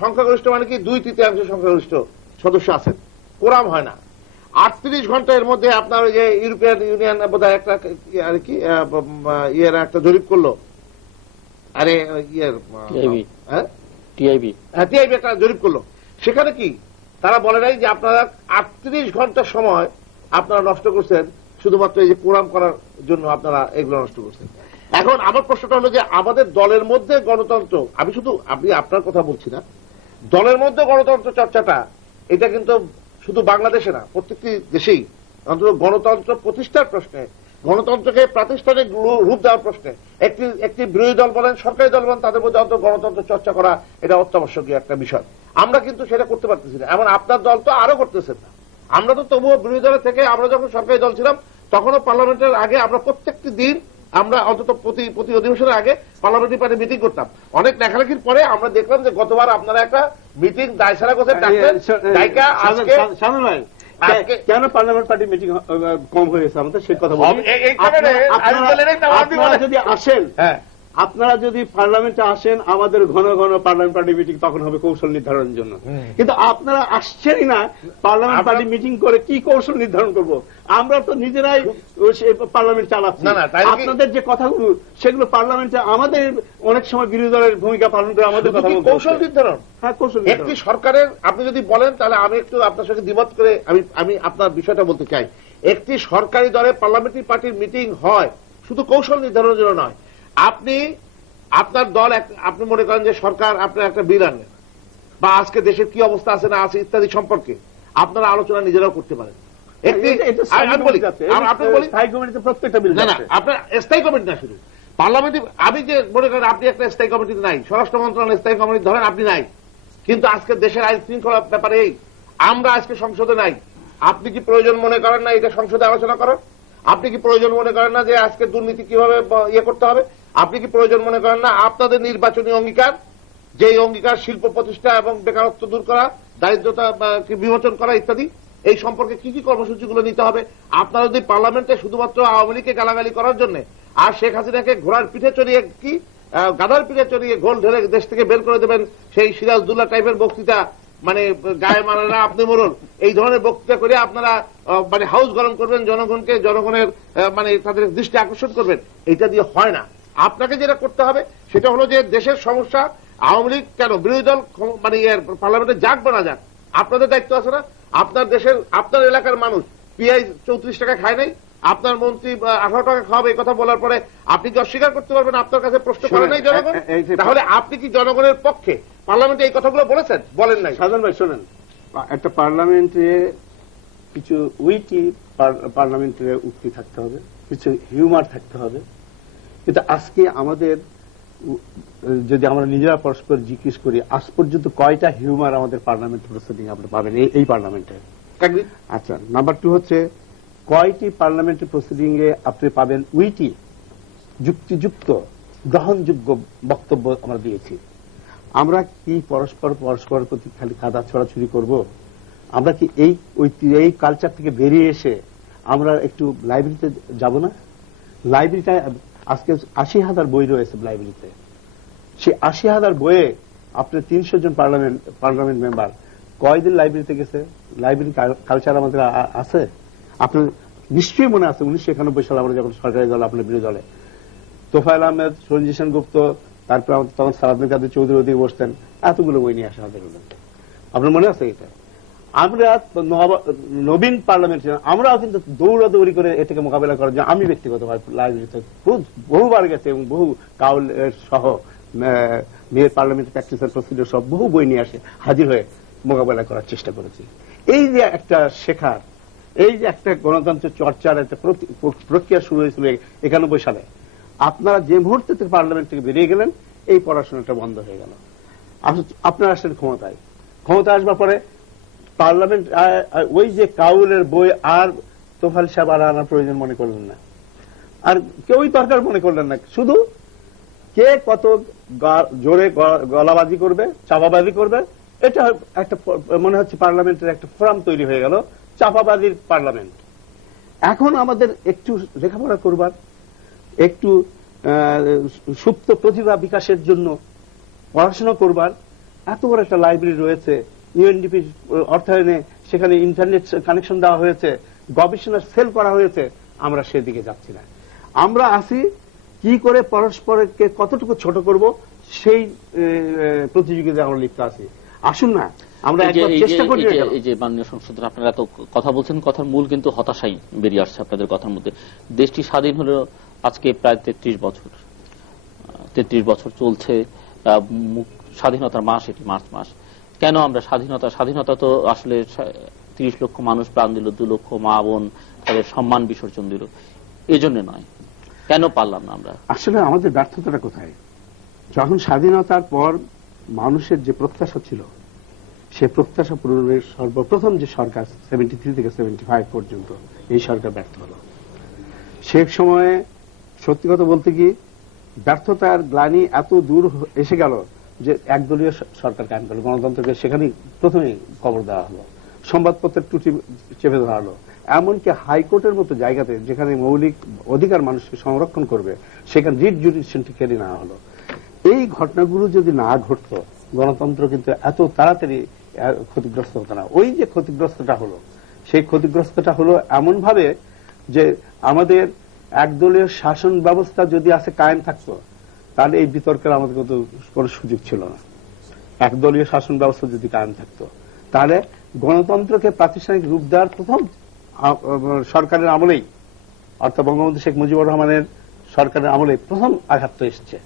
সংখ্যাগরিষ্ঠ মানে কি 2/3 সংখ্যাগরিষ্ঠ সদস্য আছেন, কোরাম হয় না। 38 ঘন্টা এর মধ্যে আপনার ওই যে ইউরোপিয়ান ইউনিয়ন বোধহয় একটা আর কি ইয়ের একটা জরিপ করলো, আরে ইয়ের টিআইবি একটা জরিপ করলো, সেখানে কি তারা বলে নাই যে আপনারা 38 ঘন্টা সময় আপনারা নষ্ট করছেন শুধুমাত্র এই যে কোরাম করার জন্য, আপনারা এগুলো নষ্ট করছেন। এখন আমার প্রশ্নটা হলো যে আমাদের দলের মধ্যে গণতন্ত্র, আমি শুধু আপনার কথা বলছি না, দলের মধ্যে গণতন্ত্র চর্চাটা এটা কিন্তু শুধু বাংলাদেশে না, প্রত্যেকটি দেশেই অন্তত গণতন্ত্র প্রতিষ্ঠার প্রশ্নে, গণতন্ত্রকে প্রাতিষ্ঠানিক রূপ দেওয়ার প্রশ্নে একটি বিরোধী দল বলেন সরকারি দল বলেন তাদের মধ্যে অন্তত গণতন্ত্র চর্চা করা এটা অত্যাবশ্যকীয় একটা বিষয়। আমরা কিন্তু সেটা করতে পারতেছি না, এমন আপনার দল তো আরো করতেছেন না। আমরা তো তবুও বিরোধী দলের থেকে, আমরা যখন সরকারি দল ছিলাম তখনও পার্লামেন্টের আগে আমরা প্রত্যেকটি দিন আমরা অন্তত প্রতি অধিবেশনের আগে পার্লামেন্টারি পার্টি মিটিং করতাম। অনেক লেখালেখির পরে আমরা দেখলাম যে গতবার আপনারা একটা মিটিং দায়সারা করতে ডাকলেন, কেন পার্লামেন্ট পার্টি মিটিং কম হয়েছে আমাদের সেই কথা বলি। আপনারা যদি আসেন, আপনারা যদি পার্লামেন্টে আসেন, আমাদের ঘন ঘন পার্লামেন্ট পার্টি মিটিং তখন হবে কৌশল নির্ধারণের জন্য। কিন্তু আপনারা আসছেনই না, পার্লামেন্ট পার্টি মিটিং করে কি কৌশল নির্ধারণ করব? আমরা তো নিজেরাই পার্লামেন্ট চালাচ্ছি। আপনাদের যে কথাগুলো সেগুলো পার্লামেন্টে আমাদের অনেক সময় বিরোধী দলের ভূমিকা পালন করে আমাদের কৌশল নির্ধারণ। হ্যাঁ, কৌশল একটি সরকারের, আপনি যদি বলেন তাহলে আমি একটু আপনার সঙ্গে দ্বিমত করে আমি আপনার বিষয়টা বলতে চাই। একটি সরকারি দলে পার্লামেন্টারি পার্টির মিটিং হয় শুধু কৌশল নির্ধারণের জন্য নয়। আপনি আপনার দল, আপনি মনে করেন যে সরকার আপনার একটা বিল আনলেন বা আজকে দেশের কি অবস্থা আছে না আছে ইত্যাদি সম্পর্কে আপনারা আলোচনা নিজেরাও করতে পারেন। আপনার স্থায়ী কমিটি না, শুধু পার্লামেন্টারি। আমি যে মনে করেন আপনি একটা স্থায়ী কমিটিতে নাই, স্বরাষ্ট্র মন্ত্রণালয় স্থায়ী কমিটি ধরেন আপনি নাই, কিন্তু আজকে দেশের আইন শৃঙ্খলার ব্যাপারে এই আমরা আজকে সংসদে নাই। আপনি কি প্রয়োজন মনে করেন না এটা সংসদে আলোচনা করার? আপনি কি প্রয়োজন মনে করেন না যে আজকে দুর্নীতি কিভাবে ইয়ে করতে হবে? আপনি কি প্রয়োজন মনে করেন না আপনাদের নির্বাচনী অঙ্গীকার, যে অঙ্গীকার শিল্প প্রতিষ্ঠা এবং বেকারত্ব দূর করা, দারিদ্রতা বিমোচন করা ইত্যাদি, এই সম্পর্কে কি কি কর্মসূচিগুলো নিতে হবে? আপনারা যদি পার্লামেন্টে শুধুমাত্র আওয়ামী লীগকে গালাগালি করার জন্য আর শেখ হাসিনাকে ঘোড়ার পিঠে চড়িয়ে কি গাধার পিঠে চড়িয়ে গোল ঢেলে দেশ থেকে বের করে দেবেন, সেই সিরাজদুল্লাহ টাইপের বক্তৃতা, মানে গায়ে মারা না আপনি মরুন, এই ধরনের বক্তৃতা করে আপনারা মানে হাউস গরম করবেন, জনগণকে, জনগণের মানে তাদের দৃষ্টি আকর্ষণ করবেন, এটা দিয়ে হয় না। আপনাকে যেটা করতে হবে সেটা হলো যে দেশের সমস্যা, আওয়ামী লীগ কেন বিরোধী দল মানে পার্লামেন্টে যাক বা না যাক, আপনাদের দায়িত্ব আছে না? আপনার দেশের, আপনার এলাকার মানুষ পিআই 34 টাকা খায় নাই, আপনার মন্ত্রী 18 টাকা খাওয়াবে, এই কথা বলার পরে আপনি কি অস্বীকার করতে পারবেন আপনার কাছে প্রশ্ন করে নাই জনগণ? তাহলে আপনি কি জনগণের পক্ষে পার্লামেন্টে এই কথাগুলো বলেছেন? বলেন নাই। সাজান ভাই শোনেন, একটা পার্লামেন্টে কিছু উইটি পার্লামেন্টের উক্তি থাকতে হবে, কিছু হিউমার থাকতে হবে। কিন্তু আজকে আমাদের যদি আমরা নিজেরা পরস্পর জিজ্ঞেস করি, আজ পর্যন্ত কয়টা হিউমার আমাদের পার্লামেন্ট প্রসিডিং আপনি পাবেন এই পার্লামেন্টে? আচ্ছা, নাম্বার 2 হচ্ছে কয়টি পার্লামেন্টের প্রসিডিং এ আপনি পাবেন উইটি, যুক্তিযুক্ত, গ্রহণযোগ্য বক্তব্য আমরা দিয়েছি? আমরা কি পরস্পরের প্রতি খালি কাদা ছড়াছড়ি করব? আমরা কি এই কালচার থেকে বেরিয়ে এসে আমরা একটু লাইব্রেরিতে যাব না? লাইব্রেরিটা আজকে 80,000 বই রয়েছে লাইব্রেরিতে। সেই 80,000 বইয়ে আপনার 300 জন পার্লামেন্ট মেম্বার কয়দিন লাইব্রেরিতে গেছে? লাইব্রেরি কালচার আমাদের আছে? আপনার নিশ্চয়ই মনে আছে 1991 সালে আমরা যখন সরকারি দল, আপনার বিরোধী দলে তোফায়েল আহমেদ, সঞ্জিত সেনগুপ্ত, তারপর তখন সালাউদ্দিন কাদের চৌধুরী ওদিকে বসতেন, এতগুলো বই নিয়ে আসা আমাদের। আপনার মনে আছে এটা? আমরা নবীন পার্লামেন্ট ছিলাম, আমরাও কিন্তু দৌড়াদৌড়ি করে এটাকে মোকাবেলা করার জন্য আমি ব্যক্তিগতভাবে লাইব্রেরিতে বহুবার গেছে এবং বহু কাউল সহ মেয়ের পার্লামেন্ট প্র্যাকটিস এর প্রসিডিউর সব বহু বই নিয়ে আসে হাজির হয়ে মোকাবেলা করার চেষ্টা করেছি। এই যে একটা শেখার, এই যে একটা গণতন্ত্র চর্চার একটা প্রক্রিয়া শুরু হয়েছিল 91 সালে, আপনারা যে মুহূর্তে থেকে পার্লামেন্ট থেকে বেরিয়ে গেলেন এই পড়াশোনাটা বন্ধ হয়ে গেল। আপনারা আসলে ক্ষমতা আসবার পরে পার্লামেন্ট ওই যে কাউলের বই আর তোফায়েল সাহেব আর আনার প্রয়োজন মনে করলেন না, আর কেউই দরকার মনে করলেন না। শুধু কে কত জোরে গলাবাজি করবে, চাপাবাজি করবে, এটা একটা মনে হচ্ছে পার্লামেন্টের একটা ফোরাম তৈরি হয়ে গেল, চাপাবাজির পার্লামেন্ট। এখন আমাদের একটু লেখাপড়া করবার, একটু সুপ্ত প্রতিভা বিকাশের জন্য পড়াশোনা করবার এত বড় একটা লাইব্রেরি রয়েছে, ইউএনডিপি অর্থায়নে সেখানে ইন্টারনেট কানেকশন দেওয়া হয়েছে, গবেষণার সেল করা হয়েছে, আমরা সেদিকে যাচ্ছি না। আমরা আসি কি করে পরস্পরকে কতটুকু ছোট করব সেই প্রতিযোগিতায় আমরা লিপ্ত আছি। আসুন না আমরা একবার চেষ্টা করি। এই যে মাননীয় সংসদের আপনারা এত কথা বলছেন, কথার মূল কিন্তু হতাশাই বেরিয়ে আসছে আপনাদের কথার মধ্যে। দেশটি স্বাধীন হলো আজকে প্রায় 33 বছর, 33 বছর চলছে, স্বাধীনতার মাস, এটি মার্চ মাস। কেন আমরা স্বাধীনতা তো আসলে 30 লক্ষ মানুষ প্রাণ দিল, 2 লক্ষ মা বোন তাদের সম্মান বিসর্জন দিল, এজন্য নয়। কেন পারলাম না আমরা? আসলে আমাদের ব্যর্থতাটা কোথায়? যখন স্বাধীনতার পর মানুষের যে প্রত্যাশা ছিল, সে প্রত্যাশা পূরণের সর্বপ্রথম যে সরকার 73 থেকে 75 পর্যন্ত এই সরকার ব্যর্থ হল। সে সময়ে সত্যি কথা বলতে কি ব্যর্থতার গ্লানি এত দূর এসে গেল যে একদলীয় সরকার কায়েম করল, গণতন্ত্রকে সেখানেই প্রথমেই কবর দেওয়া হলো, সংবাদপত্রের ত্রুটি চেপে ধরা হলো, এমনকি হাইকোর্টের মতো জায়গাতে যেখানে মৌলিক অধিকার মানুষকে সংরক্ষণ করবে সেখানে রিট জুডিশিয়ালটি কেড়ে নেওয়া হলো। এই ঘটনাগুলো যদি না ঘটতো গণতন্ত্র কিন্তু এত তাড়াতাড়ি ক্ষতিগ্রস্ত হতো না। ওই যে ক্ষতিগ্রস্তটা হলো, সেই ক্ষতিগ্রস্তটা হলো এমন ভাবে যে আমাদের একদলীয় শাসন ব্যবস্থা যদি আছে কায়েম থাকতো তাহলে এই বিতর্কের আমাদের কোনো সুযোগ ছিল না। একদলীয় শাসন ব্যবস্থা যদি কায়েম থাকতো তাহলে গণতন্ত্রকে প্রাতিষ্ঠানিক রূপ দেওয়ার প্রথম সরকারের আমলেই, অর্থাৎ বঙ্গবন্ধু শেখ মুজিবুর রহমানের সরকারের আমলে প্রথম আঘাতটা এসছে।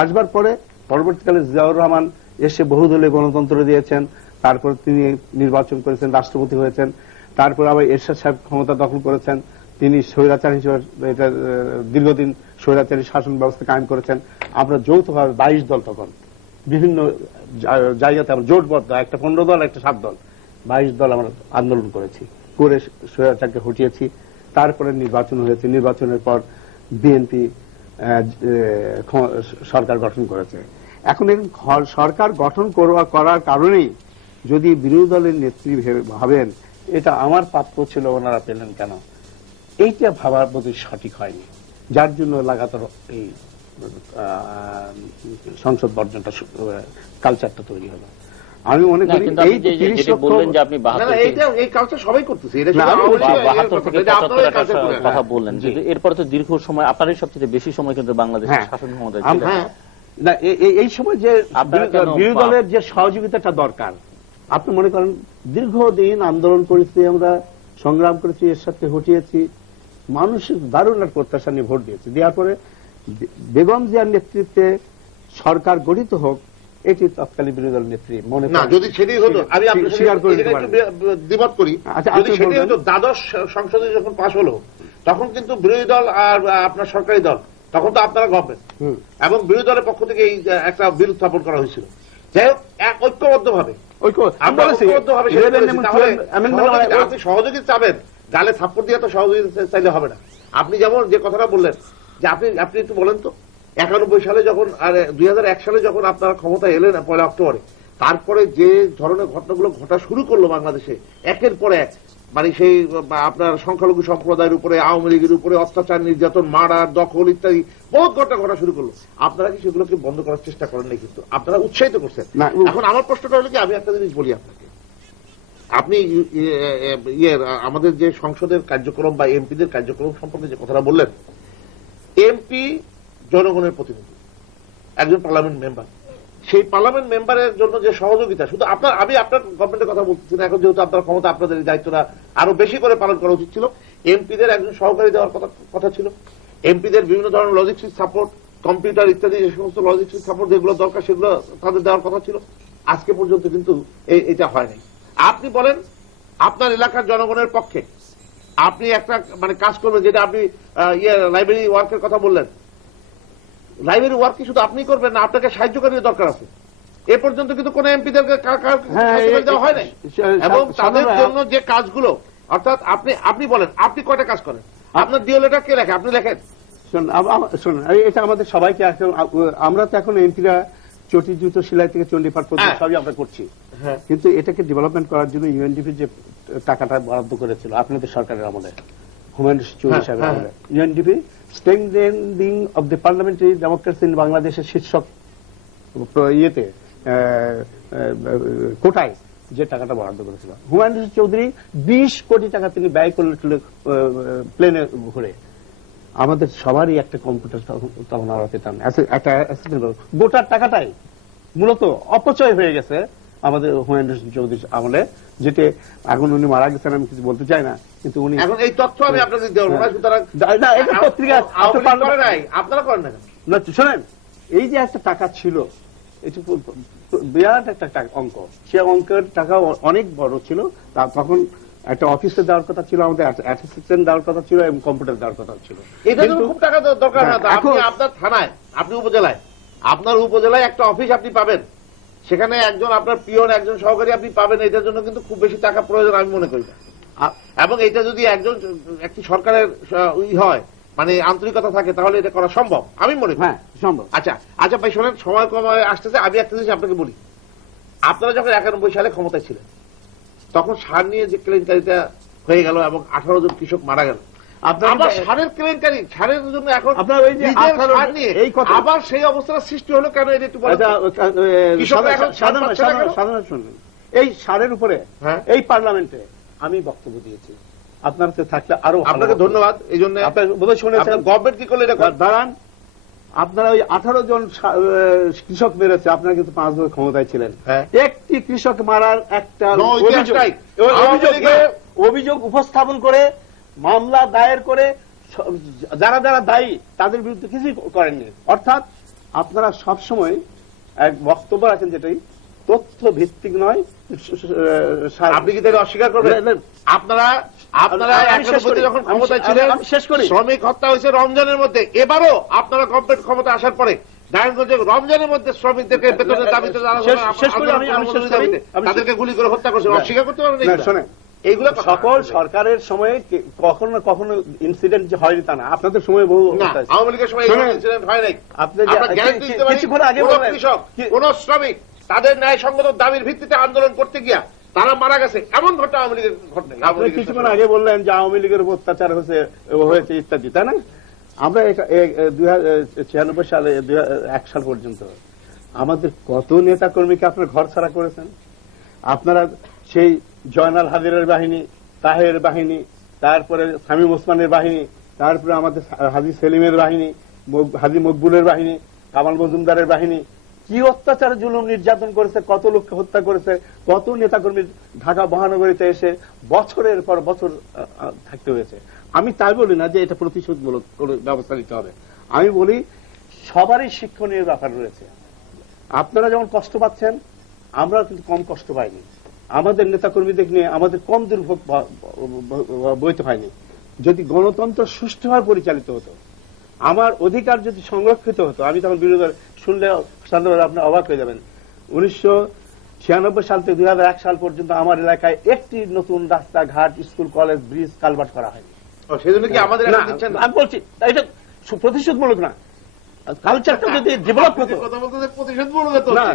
আসবার পরে পরবর্তীকালে জিয়াউর রহমান এসে বহুদলীয় গণতন্ত্র দিয়েছেন, তারপর তিনি নির্বাচন করেছেন, রাষ্ট্রপতি হয়েছেন, তারপর আবার এরশাদ সাহেব ক্ষমতা দখল করেছেন, তিনি স্বৈরাচার হিসেবে এটা দীর্ঘদিন স্বৈরাচারী শাসন ব্যবস্থা কায়েম করেছেন। আমরা যৌথভাবে 22 দল তখন বিভিন্ন জায়গাতে আমরা জোটবদ্ধ, একটা 15 দল, একটা 7 দল, 22 দল আমরা আন্দোলন করেছি, করে স্বৈরাচারকে হটিয়েছি। তারপরে নির্বাচন হয়েছে, নির্বাচনের পর বিএনপি সরকার গঠন করেছে। এখন সরকার গঠন করার কারণেই যদি বিরোধী দলের নেত্রী ভাবেন এটা আমার প্রাপ্য ছিল, ওনারা পেলেন কেন, এইটা ভাবার বোধহয় সঠিক হয়নি, যার জন্য লাগাতার এই সংসদ বর্জনটা কালচারটা তৈরি হলো। আমি মনে করি এই 30 লক্ষ বললেন যে আপনি এই কালচার সবাই করতেছে, এটা না, আমি বলছি, 72 থেকে 75 কথা বললেন, কিন্তু এরপরে তো দীর্ঘ সময় আপনারই সবচেয়ে বেশি সময় কিন্তু বাংলাদেশের শাসন ক্ষমতায় ছিল। না, এই সময় যে বিরোধী দলের যে সহযোগিতাটা দরকার, আপনি মনে করেন দীর্ঘদিন আন্দোলন করেছি, আমরা সংগ্রাম করেছি, এর সাথে হটিয়েছি, মানুষের দারুণ এক প্রত্যাশা নিয়ে ভোট দিয়েছে। দেওয়ার পরে বেগম জিয়ার নেতৃত্বে সরকার গঠিত হোক, এটি তৎকালীন বিরোধী দল নেত্রী মনে না, যদি সেটাই হতো, আমি আপনার স্বীকার করে নিতে সাথে দ্বিমত করি, যদি সেটাই হতো, দ্বাদশ সংসদে যখন পাশ হলো তখন কিন্তু বিরোধী দল আর আপনার সরকারি দল, তখন তো আপনারা গভর্নমেন্ট, এবং বিরোধী দলের পক্ষ থেকে এই একটা বিল উত্থাপন করা হয়েছিল। যাই হোক, ঐক্যবদ্ধভাবে আপনি সহযোগিতা চাবেন, গালে থাপ্পড় দিয়ে তো সহযোগিতা চাইলে হবে না। আপনি যেমন যে কথাটা বললেন যে আপনি একটু বলেন তো, 91 সালে যখন আর 2001 সালে যখন আপনারা ক্ষমতায় এলেন 1 অক্টোবরে, তারপরে যে ধরনের ঘটনাগুলো ঘটা শুরু করলো বাংলাদেশে একের পর এক, মানে সেই আপনার সংখ্যালঘু সম্প্রদায়ের উপরে, আওয়ামী লীগের উপরে অত্যাচার, নির্যাতন, মার্ডার, দখল ইত্যাদি বহুত ঘটনা ঘটা শুরু করলো। আপনারা কি সেগুলোকে বন্ধ করার চেষ্টা করেন না? কিন্তু আপনারা উৎসাহিত করছেন। এখন আমার প্রশ্নটা হলো কি, আমি একটা জিনিস বলি আপনাকে, আপনি আমাদের যে সংসদের কার্যক্রম বা এমপিদের কার্যক্রম সম্পর্কে যে কথাটা বললেন, এমপি জনগণের প্রতিনিধি, একজন পার্লামেন্ট মেম্বার, সেই পার্লামেন্ট মেম্বারের জন্য যে সহযোগিতা, শুধু আমি আপনার গভর্নমেন্টের কথা বলতেছি না, এখন যেহেতু আপনার ক্ষমতা, আপনাদের এই দায়িত্বটা আরো বেশি করে পালন করা উচিত ছিল। এমপিদের একজন সহকারী দেওয়ার কথা ছিল, এমপিদের বিভিন্ন ধরনের লজিস্টিক সাপোর্ট, কম্পিউটার ইত্যাদি যে সমস্ত লজিস্টিক সাপোর্ট যেগুলো দরকার সেগুলো তাদের দেওয়ার কথা ছিল। আজকে পর্যন্ত কিন্তু এটা হয় নাই। আপনি বলেন আপনার এলাকার জনগণের পক্ষে আপনি একটা মানে কাজ করবেন, যেটা আপনি লাইব্রেরি ওয়ার্কের কথা বললেন, লাইব্রেরি ওয়ার্ক কি শুধু আপনি করবেন না, আপনাকে সাহায্যকারীর দরকার আছে। এ পর্যন্ত কিন্তু কোন এমপিদেরকে দেওয়া হয় নাই, এবং তাদের জন্য যে কাজগুলো, অর্থাৎ আপনি বলেন আপনি কয়টা কাজ করেন, আপনার ডিওলেটা কে লেখে? আপনি লেখেন? শোন, এটা আমাদের সবাইকে, আমরা তো এখন এমপিরা চটি জুতো সেলাই থেকে চণ্ডীপাঠ পর্যন্ত সবই আমরা করছি, কিন্তু এটাকে ডেভেলপমেন্ট করার জন্য ইউএনডিপি যে টাকাটা বরাদ্দ করেছিল আপনাদের সরকারের আমলে, হুমায়ুন চৌধুরী সাহেবের আমলে, UNDP strengthening of the parliamentary democracy in বাংলাদেশের শীর্ষক ইয়েতে কোটায় যে টাকাটা বরাদ্দ করেছিল, হুমায়ুন চৌধুরী 20 কোটি টাকা তিনি ব্যয় করলে প্লেনে ঘুরে। আমাদের সবারই একটা কম্পিউটার তখন আমরা পেতাম, একটা গোটার টাকাটাই মূলত অপচয় হয়ে গেছে আমাদের হুমায়ুন চৌধুরী আমলে, যেটা এখন উনি মারা গেছেন, আমি কিছু বলতে চাই না, কিন্তু উনি এখন এই তথ্য আমি আপনাদের দেওয়া সুতরাং আপনারা করেন না। শোনেন, এই যে একটা টাকা ছিল, এটি বিরাট একটা অঙ্ক, সে অঙ্কের টাকা অনেক বড় ছিল, তখন একটা অফিসে দেওয়ার কথা ছিল, আমাদের অ্যাসিস্ট্যান্ট দেওয়ার কথা ছিল, এবং কম্পিউটার দেওয়ার কথা ছিল। এটা তো খুব টাকা দরকার না। আপনি আপনার থানায়, আপনি উপজেলায়, আপনার উপজেলায় একটা অফিস আপনি পাবেন, সেখানে একজন আপনার পিয়ন, একজন সহকারী আপনি পাবেন, এটার জন্য কিন্তু খুব বেশি টাকা প্রয়োজন আমি মনে করি না। এবং এটা যদি একটি সরকারের হয়, মানে আন্তরিকতা থাকে, তাহলে এটা করা সম্ভব আমি মনে করি। সম্ভব। আচ্ছা ভাই শোনেন, সময় কম আসতেছে, আমি একটা জিনিস আপনাকে বলি। আপনারা যখন 91 সালে ক্ষমতায় ছিলেন, তখন সার নিয়ে যে কেলেঙ্কারিটা হয়ে গেল এবং 18 জন কৃষক মারা গেল, আবার সারের কেলেঙ্কারি, সারের জন্য এখন আবার সেই অবস্থার সৃষ্টি হলো কেন? এটা একটু বলেন। শুনবেন, এই সারের উপরে এই পার্লামেন্টে আমি বক্তব্য দিয়েছি, আপনার থাকলে আরো। আপনাকে ধন্যবাদ। এই জন্য বোধহয় শুনেছেন গভর্নমেন্ট কি করলে এটা দাঁড়ান, আপনারা ওই 18 জন কৃষক মেরেছে, আপনারা কিন্তু 5 বছর ক্ষমতায় ছিলেন, একটি কৃষক মারার একটা অভিযোগ উপস্থাপন করে মামলা দায়ের করে যারা যারা দায়ী তাদের বিরুদ্ধে কিছুই করেননি। অর্থাৎ আপনারা সবসময় এক বক্তব্য রাখেন যেটাই তথ্য ভিত্তিক নয়। আপনি কি তাহলে অস্বীকার করবেন? আপনারা যখন ক্ষমতায় ছিলেন, শেষ করি, শ্রমিক হত্যা হয়েছে রমজানের মধ্যে, এবারও আপনারা গভর্নমেন্ট ক্ষমতা আসার পরে নারায়ণগঞ্জে রমজানের মধ্যে শ্রমিকদেরকে বেতনের দাবিতে শেষ করে আমি শেষ করি। তাদেরকে গুলি করে হত্যা করছে, অস্বীকার করতে পারবেন না, শোনেন, এইগুলো সকল সরকারের সময়ে কখনো না কখনো ইনসিডেন্ট যে হয়নি তা না, আপনাদের সময় বহু না, আওয়ামী লীগের সময় শোনেন, ইনসিডেন্ট হয় নাই। আপনি আমরা গ্যারান্টি দিতে পারি, কিছুক্ষণ আগে কোন বললেন, কৃষক, কোন শ্রমিক তাদের ন্যায়সঙ্গত দাবির ভিত্তিতে আন্দোলন করতে গিয়া তারা মারা গেছে, এমন ঘটনা আওয়ামী লীগের ঘটনা। আপনি কিছুক্ষণ আগে বললেন যে আওয়ামী লীগের উপর অত্যাচার হয়েছে ইত্যাদি, তাই না? আমরা 1996 সালে 2001 সাল পর্যন্ত আমাদের কত নেতা কর্মীকে আপনার ঘর ছাড়া করেছেন। আপনারা সেই জয়নাল হাজিরের বাহিনী, তাহের বাহিনী, তারপরে শামীম ওসমানের বাহিনী, তারপরে আমাদের হাজী সেলিমের বাহিনী, হাজী মকবুলের বাহিনী, কামাল মজুমদারের বাহিনী, কি অত্যাচার জুলুম নির্যাতন করেছে, কত লোককে হত্যা করেছে, কত নেতাকর্মী ঢাকা মহানগরীতে এসে বছরের পর বছর থাকতে হয়েছে। আমি তাই বলি না যে এটা প্রতিশোধমূলক কোনো ব্যবস্থা নিতে হবে, আমি বলি সবারই শিক্ষণীয় ব্যাপার রয়েছে। আপনারা যেমন কষ্ট পাচ্ছেন, আমরা কিন্তু কম কষ্ট পাইনি, আমাদের নেতাকর্মীদের নিয়ে আমাদের কম দুর্ভোগ বইতে হয়নি। যদি গণতন্ত্র সুষ্ঠুভাবে পরিচালিত হতো, আমার অধিকার যদি সংরক্ষিত হতো, আমি তখন বিরোধী শুনলে সাধারণত আপনি অবাক হয়ে যাবেন। 1996 সাল থেকে 2001 সাল পর্যন্ত আমার এলাকায় একটি নতুন রাস্তা ঘাট, স্কুল, কলেজ, ব্রিজ, কালভার্ট করা হয়নি। সেজন্য কি আমাদের আমি বলছি এটা প্রতিশোধমূলক না, কালচারটা যদি ডেভেলপ হতো, কথা বলতে প্রতিশোধমূলক হতো না,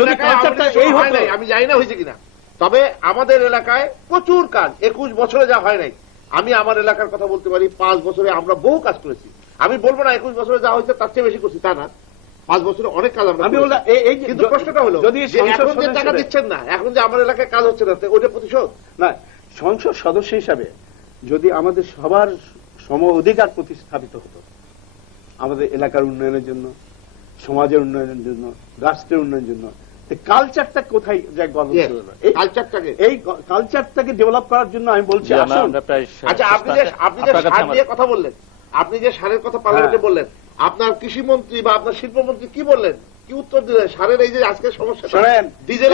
যদি কালচারটা এই হতো, আমি জানি না হয়েছে কিনা, তবে আমাদের এলাকায় প্রচুর কাজ 21 বছরে যা হয় নাই। আমি আমার এলাকার কথা বলতে পারি, 5 বছরে আমরা বহু কাজ করেছি। আমি বলবো না 21 বছরে যা হয়েছে তার চেয়ে বেশি করছি, তা না, 5 বছরে অনেক কাজ আমরা করেছি। কিন্তু প্রশ্নটা হলো যদি এখন যে টাকা দিচ্ছেন না, এখন যে আমার এলাকায় কাজ হচ্ছে না, ওইটা প্রতিশোধ না। সংসদ সদস্য হিসাবে যদি আমাদের সবার সম অধিকার প্রতিস্থাপিত হতো, আমাদের এলাকার উন্নয়নের জন্য, সমাজের উন্নয়নের জন্য, রাষ্ট্রের উন্নয়নের জন্য, কালচারটা কোথায় এই কালচারটাকে ডেভেলপ করার জন্য আমি বলছি। আচ্ছা, আপনি যে সার নিয়ে কথা বললেন, আপনি যে সারের কথা পার্লামেন্টে বললেন, আপনার কৃষিমন্ত্রী বা আপনার শিল্পমন্ত্রী কি বললেন, কি উত্তর দিলেন? সারের এই যে আজকে সমস্যা, ডিজেল,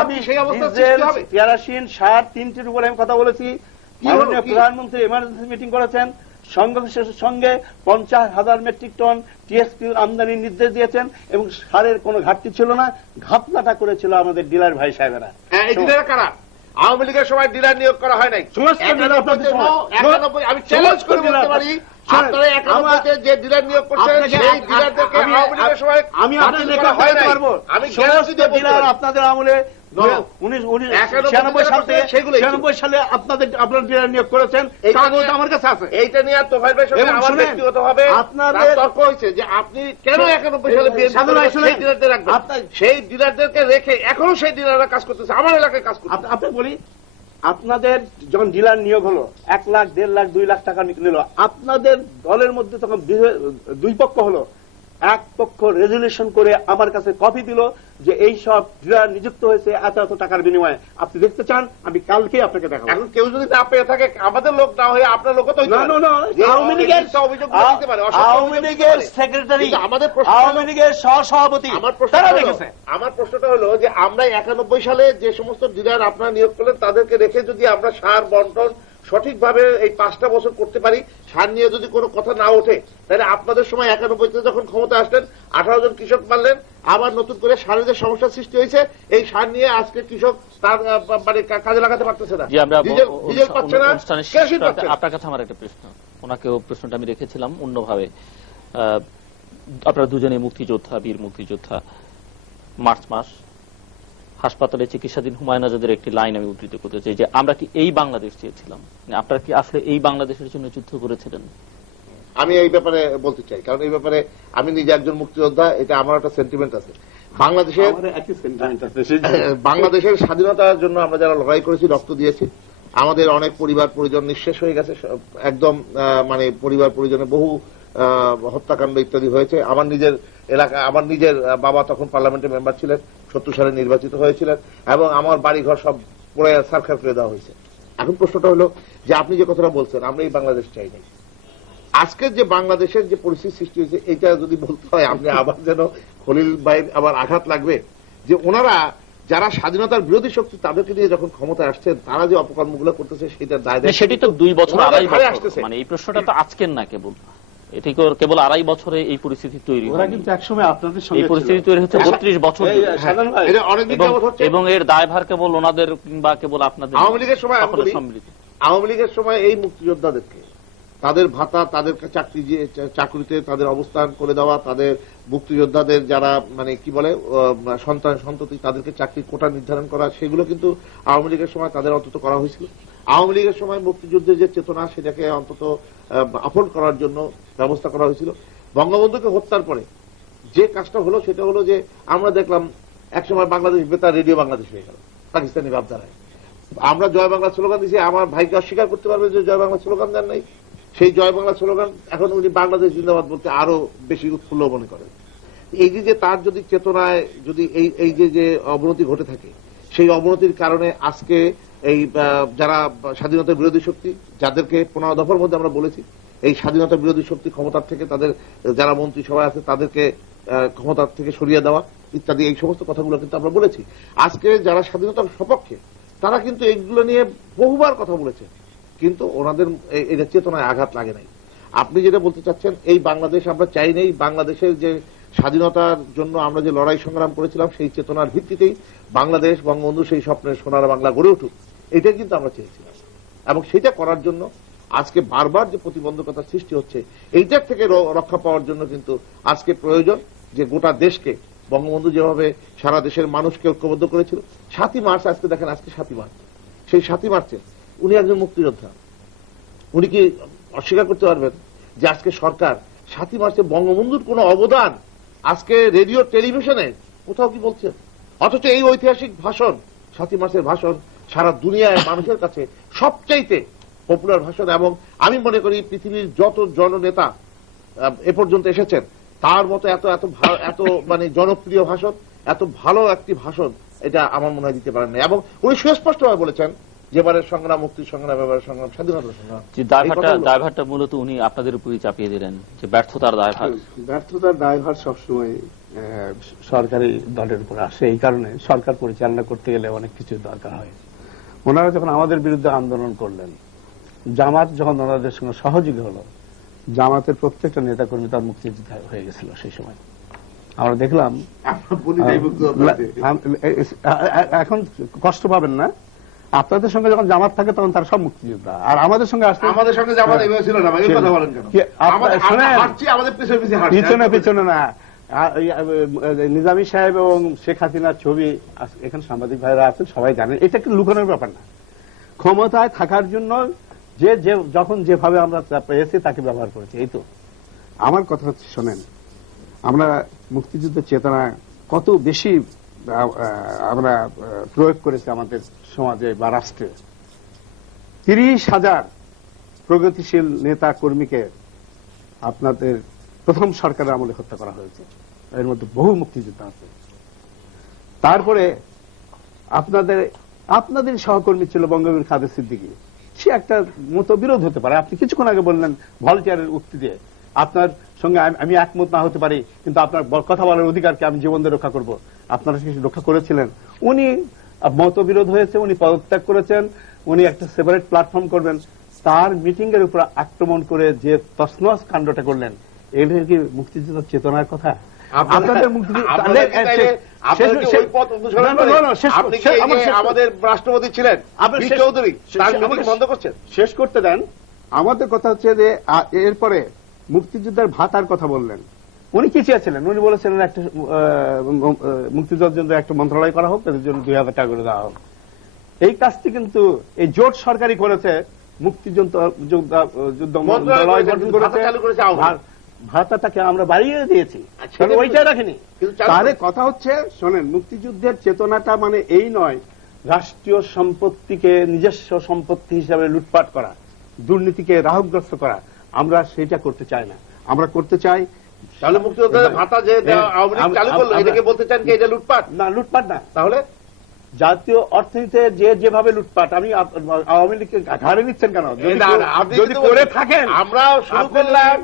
আমি সেই অবস্থা কেরোসিন, সার, তিনটির উপরে আমি কথা বলেছি। মাননীয় প্রধানমন্ত্রী এমার্জেন্সি মিটিং করেছেন, সংঘর্ষের সঙ্গে 50,000 মেট্রিক টন টিএসপি আমদানির নির্দেশ দিয়েছেন এবং সারের কোনো ঘাটতি ছিল না। ঘাপলাটা করেছিল আমাদের ডিলার ভাই সাহেবেরা। এই ডিলার কারা? আওয়ামী লীগের সময় ডিলার নিয়োগ করা হয় নাই। আমি চ্যালেঞ্জ করে বলতে পারি, আপনারা 91 যে ডিলার নিয়োগ করছেন সেই ডিলারদেরকে আওয়ামী লীগের সময় আমি আপনাদের লেখা হয় নাই। আমি গ্যারান্টি দিয়ে ডিলার আপনাদের আমলে 96 সালে আপনারা ডিলার নিয়োগ করেছেন, আমার কাছে আছে। এইটা নিয়ে তোফায়েল ভাই সঙ্গে আমার ব্যক্তিগতভাবে আপনাদের তর্ক হয়েছে যে আপনি কেন 91 সালে সেই ডিলারদের রাখবেন, সেই ডিলারদেরকে রেখে এখনো সেই ডিলাররা কাজ করতেছে, আমার এলাকায় কাজ করতেছে। আপনি বলি, আপনাদের যখন ডিলার নিয়োগ হলো 1 লাখ, 1.5 লাখ, 2 লাখ টাকা নিল, আপনাদের দলের মধ্যে তখন দুই পক্ষ হলো। এক পক্ষ রেজুলেশন করে আমার কাছে কপি দিল যে এই সব ডিলার নিযুক্ত হয়েছে এত এত টাকার বিনিময়ে। আপনি দেখতে চান? আমি কালকে আপনাকে দেখাবো। এখন কেউ যদি না পেয়ে থাকে, আমাদের লোক না হয়ে আপনার লোক তো আওয়ামী লীগের সেক্রেটারি, আওয়ামী লীগের সহসভাপতি। আমার প্রশ্নটা হলো যে আমরা 91 সালে যে সমস্ত ডিলার আপনারা নিয়োগ করলেন তাদেরকে রেখে যদি আমরা সার বন্টন সঠিকভাবে এই 5টা বছর করতে পারি, সার নিয়ে যদি কোনো কথা না ওঠে, তাহলে আপনাদের সময় 91-তে যখন ক্ষমতা আসলেন 18 জন কৃষক মারলেন, আবার নতুন করে সারের যে সমস্যার সৃষ্টি হয়েছে, এই সার নিয়ে আজকে কৃষক তার মানে কাজে লাগাতে পারতেছে না, ডিজেল পাচ্ছে না, কেরোসিন পাচ্ছে না। আপনার কাছে আমার একটা প্রশ্ন, ওনাকেও প্রশ্নটা আমি রেখেছিলাম অন্যভাবে। আপনারা দুজনে মুক্তিযোদ্ধা, বীর মুক্তিযোদ্ধা। মার্চ মাস হাসপাতালে চিকিৎসাধীন হুমায়ুন আজাদের একটি লাইন আমি উদ্ধৃত করতে চাই যে আমরা কি এই বাংলাদেশ চেয়েছিলাম? আপনারা কি আসলে এই বাংলাদেশের জন্য যুদ্ধ করেছিলেন? আমি এই ব্যাপারে বলতে চাই, কারণ এই ব্যাপারে আমি নিজে একজন মুক্তিযোদ্ধা, এটা আমার একটা সেন্টিমেন্ট আছে। বাংলাদেশের স্বাধীনতার জন্য আমরা যারা লড়াই করেছি, রক্ত দিয়েছি, আমাদের অনেক পরিবার পরিজন নিঃশেষ হয়ে গেছে, একদম মানে পরিবার পরিজনে বহু হত্যাকাণ্ড ইত্যাদি হয়েছে। আমার নিজের এলাকা, আমার নিজের বাবা তখন পার্লামেন্টের মেম্বার ছিলেন, 70 সালে নির্বাচিত হয়েছিলেন, এবং আমার বাড়িঘর সব পুরো সারখার করে দেওয়া হয়েছে। এখন প্রশ্নটা হলো যে আপনি যে কথাটা বলছেন, আমরা এই বাংলাদেশ চাই নাই। আজকের যে বাংলাদেশের যে পরিস্থিতি সৃষ্টি হয়েছে, এটা যদি বলতে হয়, আপনি আবার যেন খলিল ভাইয়ের আবার আঘাত লাগবে যে ওনারা যারা স্বাধীনতার বিরোধী শক্তি, তাদেরকে নিয়ে যখন ক্ষমতায় আসছেন, তারা যে অপকর্মগুলো করতেছে সেটা দায়, সেটি তো 2 বছর, 2.5 বছর আসতেছে। মানে এই প্রশ্নটা তো আজকের না কেবল, এটি কেবল 2.5 বছরে এই পরিস্থিতি তৈরি ওরা হয়নি। কিন্তু একসময় আপনাদের সঙ্গে এই পরিস্থিতি তৈরি হচ্ছে 32 বছর এই, ধরে। সাধারণ ভাই, এটা অনেকদিন এবং- যাবত হচ্ছে। এবং এর দায়ভার কেবল ওনাদের কিংবা কেবল আপনাদের আওয়ামী লীগের সময় আমি সকলের বলি, সম্মিলিত। আওয়ামী লীগের সময় এই মুক্তিযোদ্ধাদেরকে তাদের ভাতা, তাদের চাকরিতে তাদের অবস্থান করে দেওয়া, তাদের মুক্তিযোদ্ধাদের যারা মানে কি বলে সন্তান সন্ততি তাদেরকে চাকরি কোটা নির্ধারণ করা, সেগুলো কিন্তু আওয়ামী লীগের সময় তাদের অন্তত করা হয়েছিল। আওয়ামী লীগের সময় মুক্তিযুদ্ধের যে চেতনা সেটাকে অন্তত আপন করার জন্য ব্যবস্থা করা হয়েছিল। বঙ্গবন্ধুকে হত্যার পরে যে কাজটা হলো সেটা হলো যে আমরা দেখলাম একসময় বাংলাদেশ বেতার রেডিও বাংলাদেশ হয়ে গেল পাকিস্তানি ভাবধারায়। আমরা জয় বাংলা স্লোগান দিয়েছি, আমার ভাইকে অস্বীকার করতে পারবে যে জয় বাংলা স্লোগান দেন নাই। সেই জয় বাংলা স্লোগান এখন উনি বাংলাদেশ জিন্দাবাদ বলতে আরো বেশি উৎফুল্ল মনে করেন। এই যে তার যদি চেতনায় যদি এই যে অবনতি ঘটে থাকে, সেই অবনতির কারণে আজকে এই যারা স্বাধীনতা বিরোধী শক্তি, যাদেরকে 15 দফার মধ্যে আমরা বলেছি এই স্বাধীনতা বিরোধী শক্তি ক্ষমতার থেকে তাদের যারা মন্ত্রিসভায় আছে তাদেরকে ক্ষমতার থেকে সরিয়ে দেওয়া ইত্যাদি, এই সমস্ত কথাগুলো কিন্তু আমরা বলেছি। আজকে যারা স্বাধীনতার সপক্ষে তারা কিন্তু এইগুলো নিয়ে বহুবার কথা বলেছে, কিন্তু ওনাদের এই চেতনায় আঘাত লাগে নাই। আপনি যেটা বলতে চাচ্ছেন, এই বাংলাদেশ আমরা চাই নাই, বাংলাদেশের যে স্বাধীনতার জন্য আমরা যে লড়াই সংগ্রাম করেছিলাম সেই চেতনার ভিত্তিতেই বাংলাদেশ বঙ্গবন্ধু সেই স্বপ্নের সোনার বাংলা গড়ে উঠুক, এটাই কিন্তু আমরা চেয়েছিলাম। এবং সেটা করার জন্য আজকে বারবার যে প্রতিবন্ধকতার সৃষ্টি হচ্ছে, এইটার থেকে রক্ষা পাওয়ার জন্য কিন্তু আজকে প্রয়োজন যে গোটা দেশকে বঙ্গবন্ধু যেভাবে সারা দেশের মানুষকে ঐক্যবদ্ধ করেছিল। 7ই মার্চ, আজকে দেখেন আজকে 7ই মার্চ, সেই 7ই মার্চে উনি একজন মুক্তিযোদ্ধা। উনি কি অস্বীকার করতে পারবেন যে আজকে সরকার 7ই মার্চে বঙ্গবন্ধুর কোন অবদান আজকে রেডিও টেলিভিশনে কোথাও কি বলছে? অথচ এই ঐতিহাসিক ভাষণ, 7ই মার্চের ভাষণ সারা দুনিয়ায় মানুষের কাছে সবচাইতে পপুলার ভাষণ। এবং আমি মনে করি পৃথিবীর যত জননেতা এ পর্যন্ত এসেছেন তার মতো এত মানে জনপ্রিয় ভাষণ, এত ভালো একটি ভাষণ এটা আমার মনে হয় দিতে পারেন না। এবং উনি সুস্পষ্টভাবে বলেছেন যেবারের সংগ্রাম মুক্তির সংগ্রাম, এবারের সংগ্রাম স্বাধীনতার সংগ্রাম। যে দায়ভারটা মূলত উনি আপনাদের উপরই চাপিয়ে দিলেন, যে ব্যর্থতার দায়ভার। ব্যর্থতার দায়ভার সবসময় সরকারি দলের উপর আসে। এই কারণে সরকার পরিচালনা করতে গেলে অনেক কিছু দরকার হয়। ওনারা যখন আমাদের বিরুদ্ধে আন্দোলন করলেন, জামাত যখন ওনাদের সঙ্গে সহযোগী হলো, জামাতের প্রত্যেকটা নেতাকর্মী তার মুক্তিযোদ্ধা হয়ে গেছিল সেই সময়। আমরা দেখলাম। এখন কষ্ট পাবেন না, আপনাদের সঙ্গে যখন জামাত থাকে তখন তারা সব মুক্তিযোদ্ধা, আর আমাদের সঙ্গে আসলে আমাদের সঙ্গে জামাত এভাবে ছিল না, এই কথা বলেন কেন? আমাদের পিছনে পিছনে না। নিজামী সাহেব এবং শেখ হাসিনার ছবি এখানে সাংবাদিক ভাইরা আছেন, সবাই জানেন। এটা একটু লুকানোর ব্যাপার না। ক্ষমতায় থাকার জন্য যে যখন যেভাবে আমরা পেয়েছি তাকে ব্যবহার করেছি, এই তো। আমার কথা হচ্ছে, শোনেন, আমরা মুক্তিযুদ্ধের চেতনা কত বেশি আমরা প্রয়োগ করেছি আমাদের সমাজে বা রাষ্ট্রে। 30,000 প্রগতিশীল নেতা কর্মীকে আপনাদের প্রথম সরকারের আমলে হত্যা করা হয়েছে, এর মধ্যে বহু মুক্তিযোদ্ধা আছে। তারপরে আপনাদের সহকর্মী ছিল বঙ্গবীর কাদের সিদ্দিকী, সে একটা মতবিরোধ হতে পারে। আপনি কিছুক্ষণ আগে বললেন ভলান্টিয়ারের উক্তি দিয়ে, আপনার সঙ্গে আমি একমত না হতে পারি, কিন্তু আপনার কথা বলার অধিকারকে আমি জীবন দিয়ে রক্ষা করব। আপনারা রক্ষা করেছিলেন। উনি মতবিরোধ হয়েছে, উনি পদত্যাগ করেছেন, উনি একটা সেপারেট প্ল্যাটফর্ম করবেন। তার মিটিং এর উপর আক্রমণ করে যে তছনছ কাণ্ডটা করলেন, এটা কি মুক্তিযুদ্ধের চেতনার কথা? আপনাদের আমাদের রাষ্ট্রপতি ছিলেন চৌধুরী, বন্ধ করছেন। শেষ করতে দেন। আমাদের কথা হচ্ছে যে এরপরে মুক্তিযোদ্ধার ভাতার কথা বললেন। উনি কি চেয়েছিলেন? উনি বলেছিলেন একটা মুক্তিযোদ্ধার জন্য একটা মন্ত্রণালয় করা হোক, তাদের জন্য 2,000 টাকা করে দেওয়া হোক। এই কাজটি কিন্তু এই জোট সরকারই করেছে। যুদ্ধ মন্ত্রণালয় গঠন করেছে, ভাতাটাকে আমরা বাড়িয়ে দিয়েছি, ওইটা রাখিনি। তাহলে কথা হচ্ছে, শোনেন, মুক্তিযুদ্ধের চেতনাটা মানে এই নয় রাষ্ট্রীয় সম্পত্তিকে নিজস্ব সম্পত্তি হিসাবে লুটপাট করা, দুর্নীতিকে রাহগ্রস্ত করা। আমরা সেটা করতে চাই না। আমরা করতে চাই। তাহলে মুক্তিযোদ্ধাদের ভাতা যে আওয়ামী লীগ চালু করলো, এটাকে বলতে চান কি এটা লুটপাট? না, লুটপাট না। তাহলে জাতীয় অর্থনীতিতে যেভাবে লুটপাট, আমি আওয়ামী লীগকে ঘাড়ে নিচ্ছেন কেন? যদি করে থাকেন, আমরা শুরু করলাম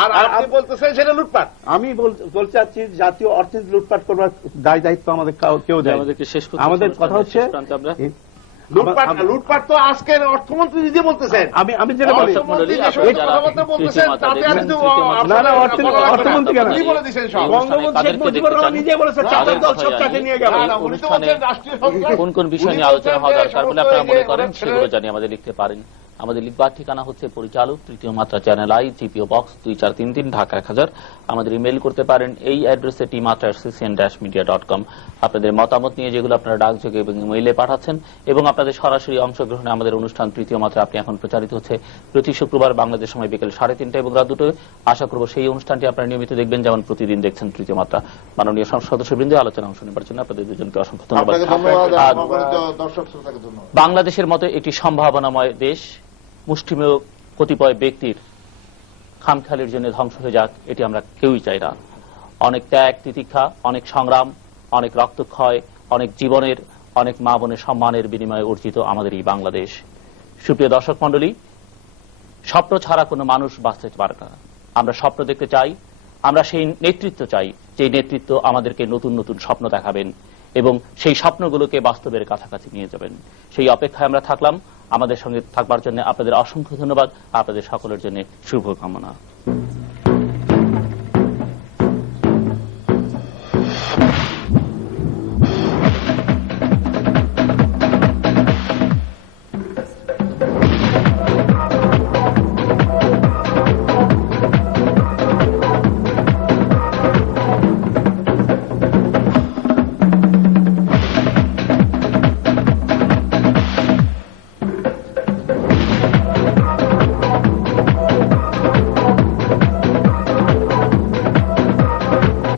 আর আপনি বলতেছেন সেটা লুটপাট। আমি বলতে চাচ্ছি জাতীয় অর্থনীতি লুটপাট করবার দায় দায়িত্ব আমাদের কেউ দেয়। আমাদেরকে শেষ করতে আমাদের কথা হচ্ছে লুটপাট তো আজকের অর্থমন্ত্রী নিজে বলতেছেন। আমি যেটা বলি দর্শক মণ্ডলী, অর্থমন্ত্রী যে আপনারা সমস্ত যারা কথাবার্তা বলতেছেন, তৃতীয় তাতে মাত্রা আমি তো দেখছেন, না, না, অর্থমন্ত্রী কেন? উনি বলে দিয়েছেন সব। বঙ্গবন্ধু শেখ মুজিবুর রহমান নিজে বলেছে চাঁদের দল সব চাকে নিয়ে গেল। না, না, উনি তো বলছেন রাষ্ট্রীয় সন্ত্রাস। কোন কোন বিষয় উনি নিয়ে আলোচনা হওয়া বলছেন যে দরকার বলে সমস্ত আপনারা মনে এই করেন ছেলে- সেগুলো জানিয়ে আমাদের লিখতে পারেন। আমাদের লিখবার ঠিকানা হচ্ছে পরিচালক, তৃতীয় মাত্রা, channel I, GPO box 2433, Dhaka 1000। আমাদের ইমেল করতে পারেন এই অ্যাড্রেসে tmatra@ccn-media.com। আপনাদের মতামত নিয়ে যেগুলো আপনারা ডাকযোগে এবং ইমেইলে পাঠাচ্ছেন এবং আপনাদের সরাসরি অংশগ্রহণে আমাদের অনুষ্ঠান তৃতীয় মাত্রা আপনি এখন প্রচারিত হচ্ছে প্রতি শুক্রবার বাংলাদেশ সময় বিকেল 3:30 এবং রাত 2টায়। আশা করব সেই অনুষ্ঠানটি আপনারা নিয়মিত দেখবেন, যেমন প্রতিদিন দেখছেন তৃতীয় মাত্রা। মাননীয় সংসদ সদস্যবৃন্দ, আলোচনা অংশ নেবার জন্য আপনাদের দুজনকে অসংখ্য ধন্যবাদ। আপনাকে ধন্যবাদ, আর সম্মানিত দর্শক শ্রোতাকে ধন্যবাদ। বাংলাদেশের মতো একটি সম্ভাবনাময় দেশ মুষ্টিমেয় কতিপয় ব্যক্তির খামখেয়ালির জন্য ধ্বংস হয়ে যাক, এটি আমরা কেউই চাই না। অনেক ত্যাগ তিতিক্ষা, অনেক সংগ্রাম, অনেক রক্তক্ষয়, অনেক জীবনের, অনেক মা বোনের সম্মানের বিনিময়ে অর্জিত আমাদের এই বাংলাদেশ। সুপ্রিয় দর্শক মণ্ডলী, স্বপ্ন ছাড়া কোনো মানুষ বাঁচতে পারে না। আমরা স্বপ্ন দেখতে চাই, আমরা সেই নেতৃত্ব চাই, যে নেতৃত্ব আমাদেরকে নতুন নতুন স্বপ্ন দেখাবেন এবং সেই স্বপ্নগুলোকে বাস্তবের কাছাকাছি নিয়ে যাবেন। সেই অপেক্ষায় আমরা থাকলাম। আমাদের সঙ্গে থাকবার জন্য আপনাদের অসংখ্য ধন্যবাদ। আপনাদের সকলের জন্য শুভকামনা।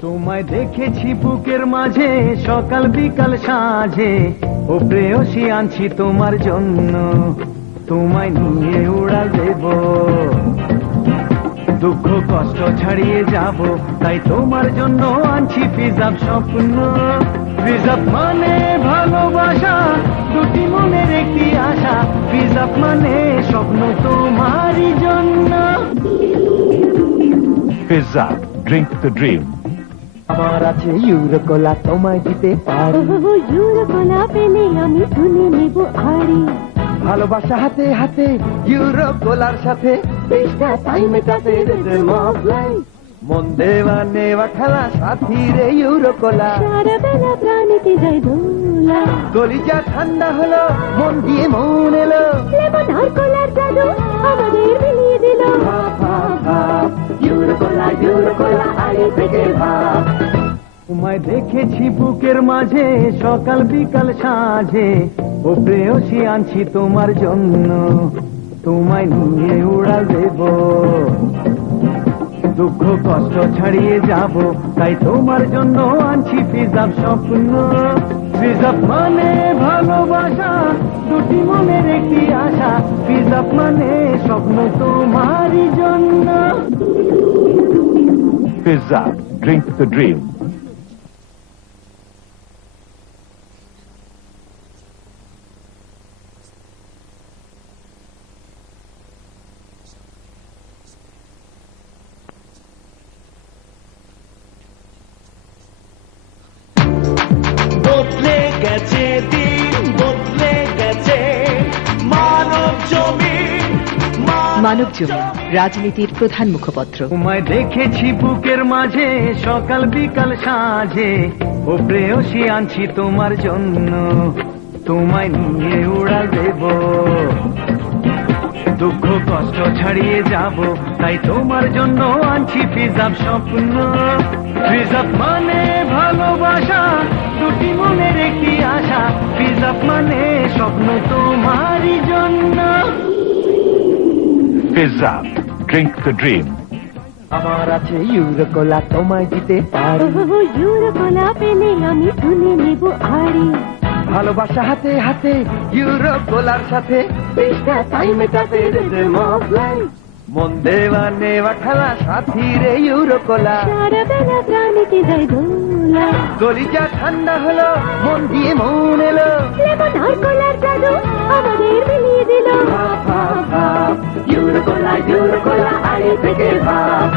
তোমায় দেখেছি বুকের মাঝে সকাল বিকাল সাঁঝে, ও প্রেয়সী আনছি তোমার জন্য, তোমায় নিয়ে উড়া দেব, দুঃখ কষ্ট ছাড়িয়ে যাব, তাই তোমার জন্য আনছি পিজাব স্বপ্ন। পিজাব মানে ভালোবাসা, দুটি মনের একটি আশা, পিজাব মানে স্বপ্ন তোমারই জন্য। Pizza, drink the dream. আমার আছে ইউরো কোলা, তোমায় দিতে পারি, ইউরো কোলা পেলে আমি তুলে নেব আড়ি, ভালোবাসা হাতে হাতে ইউরো কোলার সাথে, চেষ্টা তাই মেটাতে রিদম অফ লাইফ, মন দেওয়া নেওয়া খেলা সাথী রে ইউরো কোলা। সারা বেলা প্রাণীতে যায় দোলা, কলিজা ঠান্ডা হলো, মন দিয়ে মন এলো, লেমন আর কোলার জাদু আমাদের মিলিয়ে দিল, ইউরো কোলা আড়ি থেকে ভাব। তোমায় দেখেছি বুকের মাঝে সকাল বিকাল সাঁঝে, ও প্রেয়সী আনছি তোমার জন্য, তোমায় নিয়ে উড়া দেব, দুঃখ কষ্ট ছাড়িয়ে যাব, তাই তোমার জন্য আনছি পিজাব স্বপ্ন। পিজাব মানে ভালোবাসা, দুটি মনের একটি আশা, পিজাব মানে স্বপ্ন তোমারই জন্য। Pizza, drink the dream. বদলে গেছে দিন, বদলে গেছে মানব জমিন, মানব জমিন রাজনীতির প্রধান মুখপত্র। তোমায় দেখেছি বুকের মাঝে সকাল বিকাল সাঁঝে, ও প্রেয়সী আনছি তোমার জন্য, তোমায় নিয়ে উড়া দেব, দুঃখ কষ্ট ছাড়িয়ে যাব, তাই তোমার জন্য আনছি পিজাব স্বপ্ন। পিজাব মানে ভালোবাসা, দুটি মনের একটি আশা, পিজাব মানে স্বপ্ন তোমারই জন্য। Pizza, drink the dream. আমার আছে ইউরো কোলা, তোমায় দিতে পারি, ইউরো কোলা পেলে আমি তুলে নেব আড়ি, ভালোবাসা হাতে হাতে ইউরো কোলার সাথে, চেষ্টা তাই মেটাতে রিদম অফ লাইফ, মন দেওয়া নেওয়া খেলা সাথী রে ইউরো কোলা। সারা বেলা প্রাণীতে যায় দোলা, কলিজা ঠান্ডা হলো, মন দিয়ে মন এলো, লেমন আর কোলার জাদু আমাদের মিলিয়ে দিল, ইউরো কোলা আড়ি থেকে ভাব।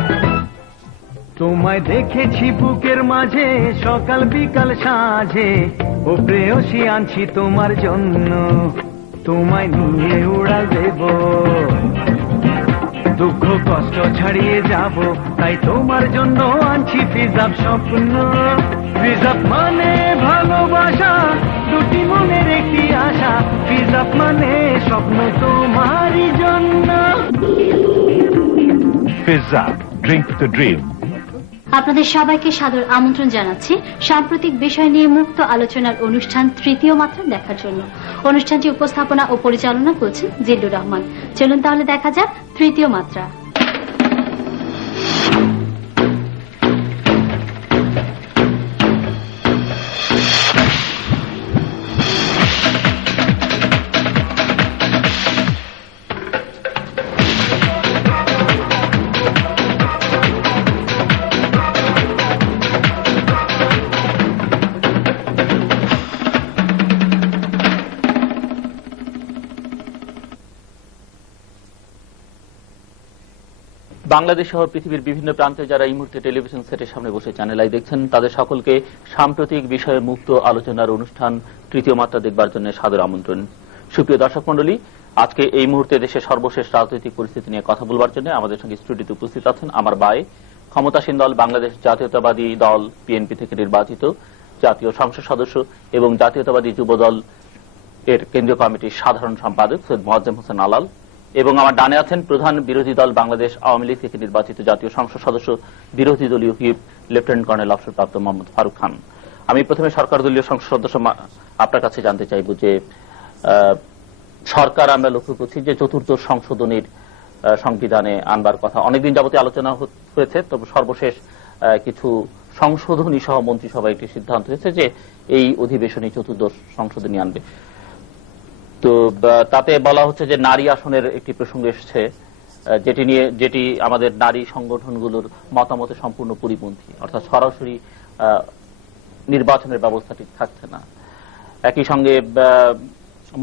তোমায় দেখেছি বুকের মাঝে সকাল বিকাল সাঁঝে, ও প্রেয়সী আনছি তোমার জন্য, তোমায় নিয়ে উড়াল দেব, দুঃখ কষ্ট ছাড়িয়ে যাব, তাই তোমার জন্য আনছি ফিজাব স্বপ্ন। ফিজাব মানে ভালোবাসা, দুটি মনের একটি আশা, ফিজাব মানে স্বপ্ন তোমারই জন্য। Fizz Up, drink the dream. আপনাদের সবাইকে সাদর আমন্ত্রণ জানাচ্ছি সাম্প্রতিক বিষয় নিয়ে মুক্ত আলোচনার অনুষ্ঠান তৃতীয় মাত্রা দেখার জন্য। অনুষ্ঠানটি উপস্থাপনা ও পরিচালনা করছেন জিল্লুর রহমান। চলুন তাহলে দেখা যাক তৃতীয় মাত্রা। বাংলাদেশ সহ পৃথিবীর বিভিন্ন প্রান্তে যারা এই মুহূর্তে টেলিভিশন সেটের সামনে বসে চ্যানেল আই দেখছেন, তাদের সকলকে সাম্প্রতিক বিষয়ে মুক্ত আলোচনার অনুষ্ঠান তৃতীয় মাত্রা দেখবার জন্য সাদর আমন্ত্রণ। সুপ্রিয় দর্শক মণ্ডলী, আজকে এই মুহূর্তে দেশের সর্বশেষ রাজনৈতিক পরিস্থিতি নিয়ে কথা বলবার জন্য আমাদের সঙ্গে স্টুডিওতে উপস্থিত আছেন আমার ভাই, ক্ষমতাসীন দল বাংলাদেশ জাতীয়তাবাদী দল বিএনপি থেকে নির্বাচিত জাতীয় সংসদ সদস্য এবং জাতীয়তাবাদী যুব দল এর কেন্দ্রীয় কমিটির সাধারণ সম্পাদক সৈয়দ মোয়াজ্জেম হোসেন আলাল, এবং আমার ডানে আছেন প্রধান বিরোধী দল বাংলাদেশ আওয়ামী লীগ থেকে নির্বাচিত জাতীয় সংসদ সদস্য বিরোধী দলীয় হুইপ লেফটেন্যান্ট কর্নেল অবসরপ্রাপ্ত মোহাম্মদ ফারুক খান। আমি প্রথমে সরকার দলীয় সংসদ সদস্য আপনার কাছে জানতে চাইব যে সরকার আমরা লক্ষ্য করছি যে চতুর্থ সংশোধনীর সংবিধানে আনবার কথা অনেকদিন যাবতীয় আলোচনা হয়েছে, তবে সর্বশেষ কিছু সংশোধনী সহ মন্ত্রিসভায় একটি সিদ্ধান্ত হয়েছে যে এই অধিবেশনে চতুর্দশ সংশোধনী আনবে। তো তাতে বলা হচ্ছে যে নারী আসনের একটি প্রসঙ্গ এসেছে, যেটি আমাদের নারী সংগঠনগুলোর মতামতে সম্পূর্ণ পরিপন্থী, অর্থাৎ সরাসরি নির্বাচনের ব্যবস্থাটি থাকছে না। একই সঙ্গে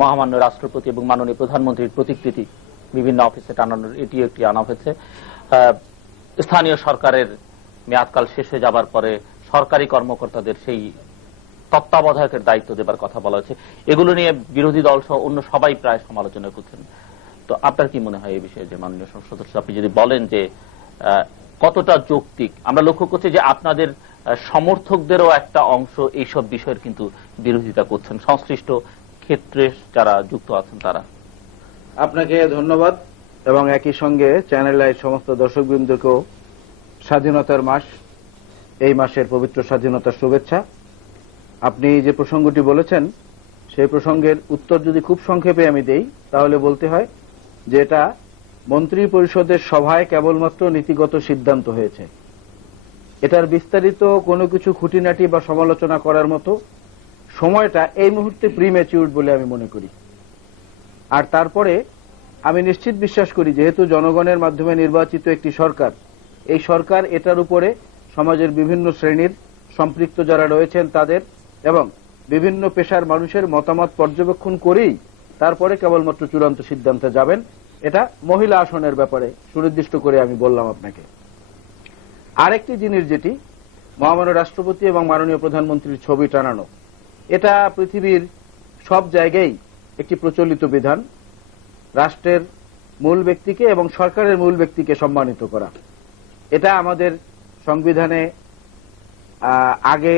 মহামান্য রাষ্ট্রপতি এবং মাননীয় প্রধানমন্ত্রীর প্রতিকৃতি বিভিন্ন অফিসে টানানোর এটিও একটি আনা হয়েছে। স্থানীয় সরকারের মেয়াদকাল শেষ হয়ে যাবার পরে সরকারি কর্মকর্তাদের সেই তত্ত্বাবধায়কের দায়িত্ব দেবার কথা বলা হয়েছে। এগুলো নিয়ে বিরোধী দল সহ অন্য সবাই প্রায় সমালোচনা করছেন। তো আপনার কি মনে হয় এই বিষয়ে, যে মাননীয় সংসদ সদস্য আপনি যদি বলেন যে কতটা যৌক্তিক? আমরা লক্ষ্য করছি যে আপনাদের সমর্থকদেরও একটা অংশ এইসব বিষয়ের কিন্তু বিরোধিতা করছেন, সংশ্লিষ্ট ক্ষেত্রে যারা যুক্ত আছেন তারা। আপনাকে ধন্যবাদ এবং একই সঙ্গে চ্যানেল আই সমস্ত দর্শকবৃন্দকেও স্বাধীনতার মাস, এই মাসের পবিত্র স্বাধীনতার শুভেচ্ছা। আপনি যে প্রসঙ্গটি বলেছেন সেই প্রসঙ্গের উত্তর যদি খুব সংক্ষেপে আমি দেই তাহলে বলতে হয় যে এটা মন্ত্রী পরিষদের সভায় কেবলমাত্র নীতিগত সিদ্ধান্ত হয়েছে। এটার বিস্তারিত কোনো কিছু খুঁটিনাটি বা সমালোচনা করার মতো সময়টা এই মুহূর্তে প্রিম্যাচিউরড বলে আমি মনে করি। আর তারপরে আমি নিশ্চিত বিশ্বাস করি যেহেতু জনগণের মাধ্যমে নির্বাচিত একটি সরকার, এই সরকার এটার উপরে সমাজের বিভিন্ন শ্রেণীর সম্পৃক্ত যারা রয়েছেন তাদের এবং বিভিন্ন পেশার মানুষের মতামত পর্যবেক্ষণ করেই তারপরে কেবলমাত্র চূড়ান্ত সিদ্ধান্তে যাবেন। এটা মহিলা আসনের ব্যাপারে সুনির্দিষ্ট করে আমি বললাম আপনাকে। আরেকটি জিনিস যেটি মহামান্য রাষ্ট্রপতি এবং মাননীয় প্রধানমন্ত্রীর ছবি টানানো, এটা পৃথিবীর সব জায়গায় একটি প্রচলিত বিধান, রাষ্ট্রের মূল ব্যক্তিকে এবং সরকারের মূল ব্যক্তিকে সম্মানিত করা। এটা আমাদের সংবিধানে আগে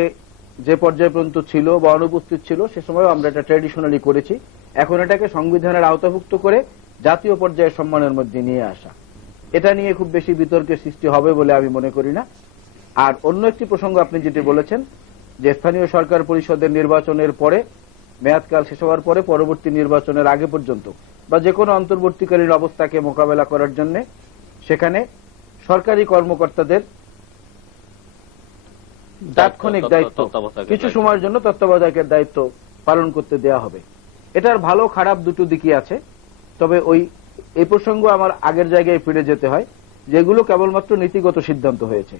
যে পর্যায় পর্যন্ত ছিল বা অনুপস্থিত ছিল সে সময়ও আমরা এটা ট্র্যাডিশনালি করেছি। এখন এটাকে সংবিধানের আওতাভুক্ত করে জাতীয় পর্যায়ে সম্মানের মধ্যে নিয়ে আসা, এটা নিয়ে খুব বেশি বিতর্কের সৃষ্টি হবে বলে আমি মনে করি না। আর অন্য একটি প্রসঙ্গ আপনি যেটি বলেছেন যে স্থানীয় সরকার পরিষদের নির্বাচনের পরে, মেয়াদকাল শেষ হওয়ার পরে পরবর্তী নির্বাচনের আগে পর্যন্ত বা যে কোনো অন্তর্বর্তীকালীন অবস্থাকে মোকাবেলা করার জন্য সেখানে সরকারি কর্মকর্তাদের তাৎক্ষণিক দায়িত্ব কিছু সময়ের জন্য তত্ত্বাবধায়কের দায়িত্ব পালন করতে দেয়া হবে। এটার ভালো খারাপ দুটো দিকই আছে। তবে এই প্রসঙ্গ আমার আগের জায়গায় ফিরে যেতে হয়, যেগুলো কেবলমাত্র নীতিগত সিদ্ধান্ত হয়েছে।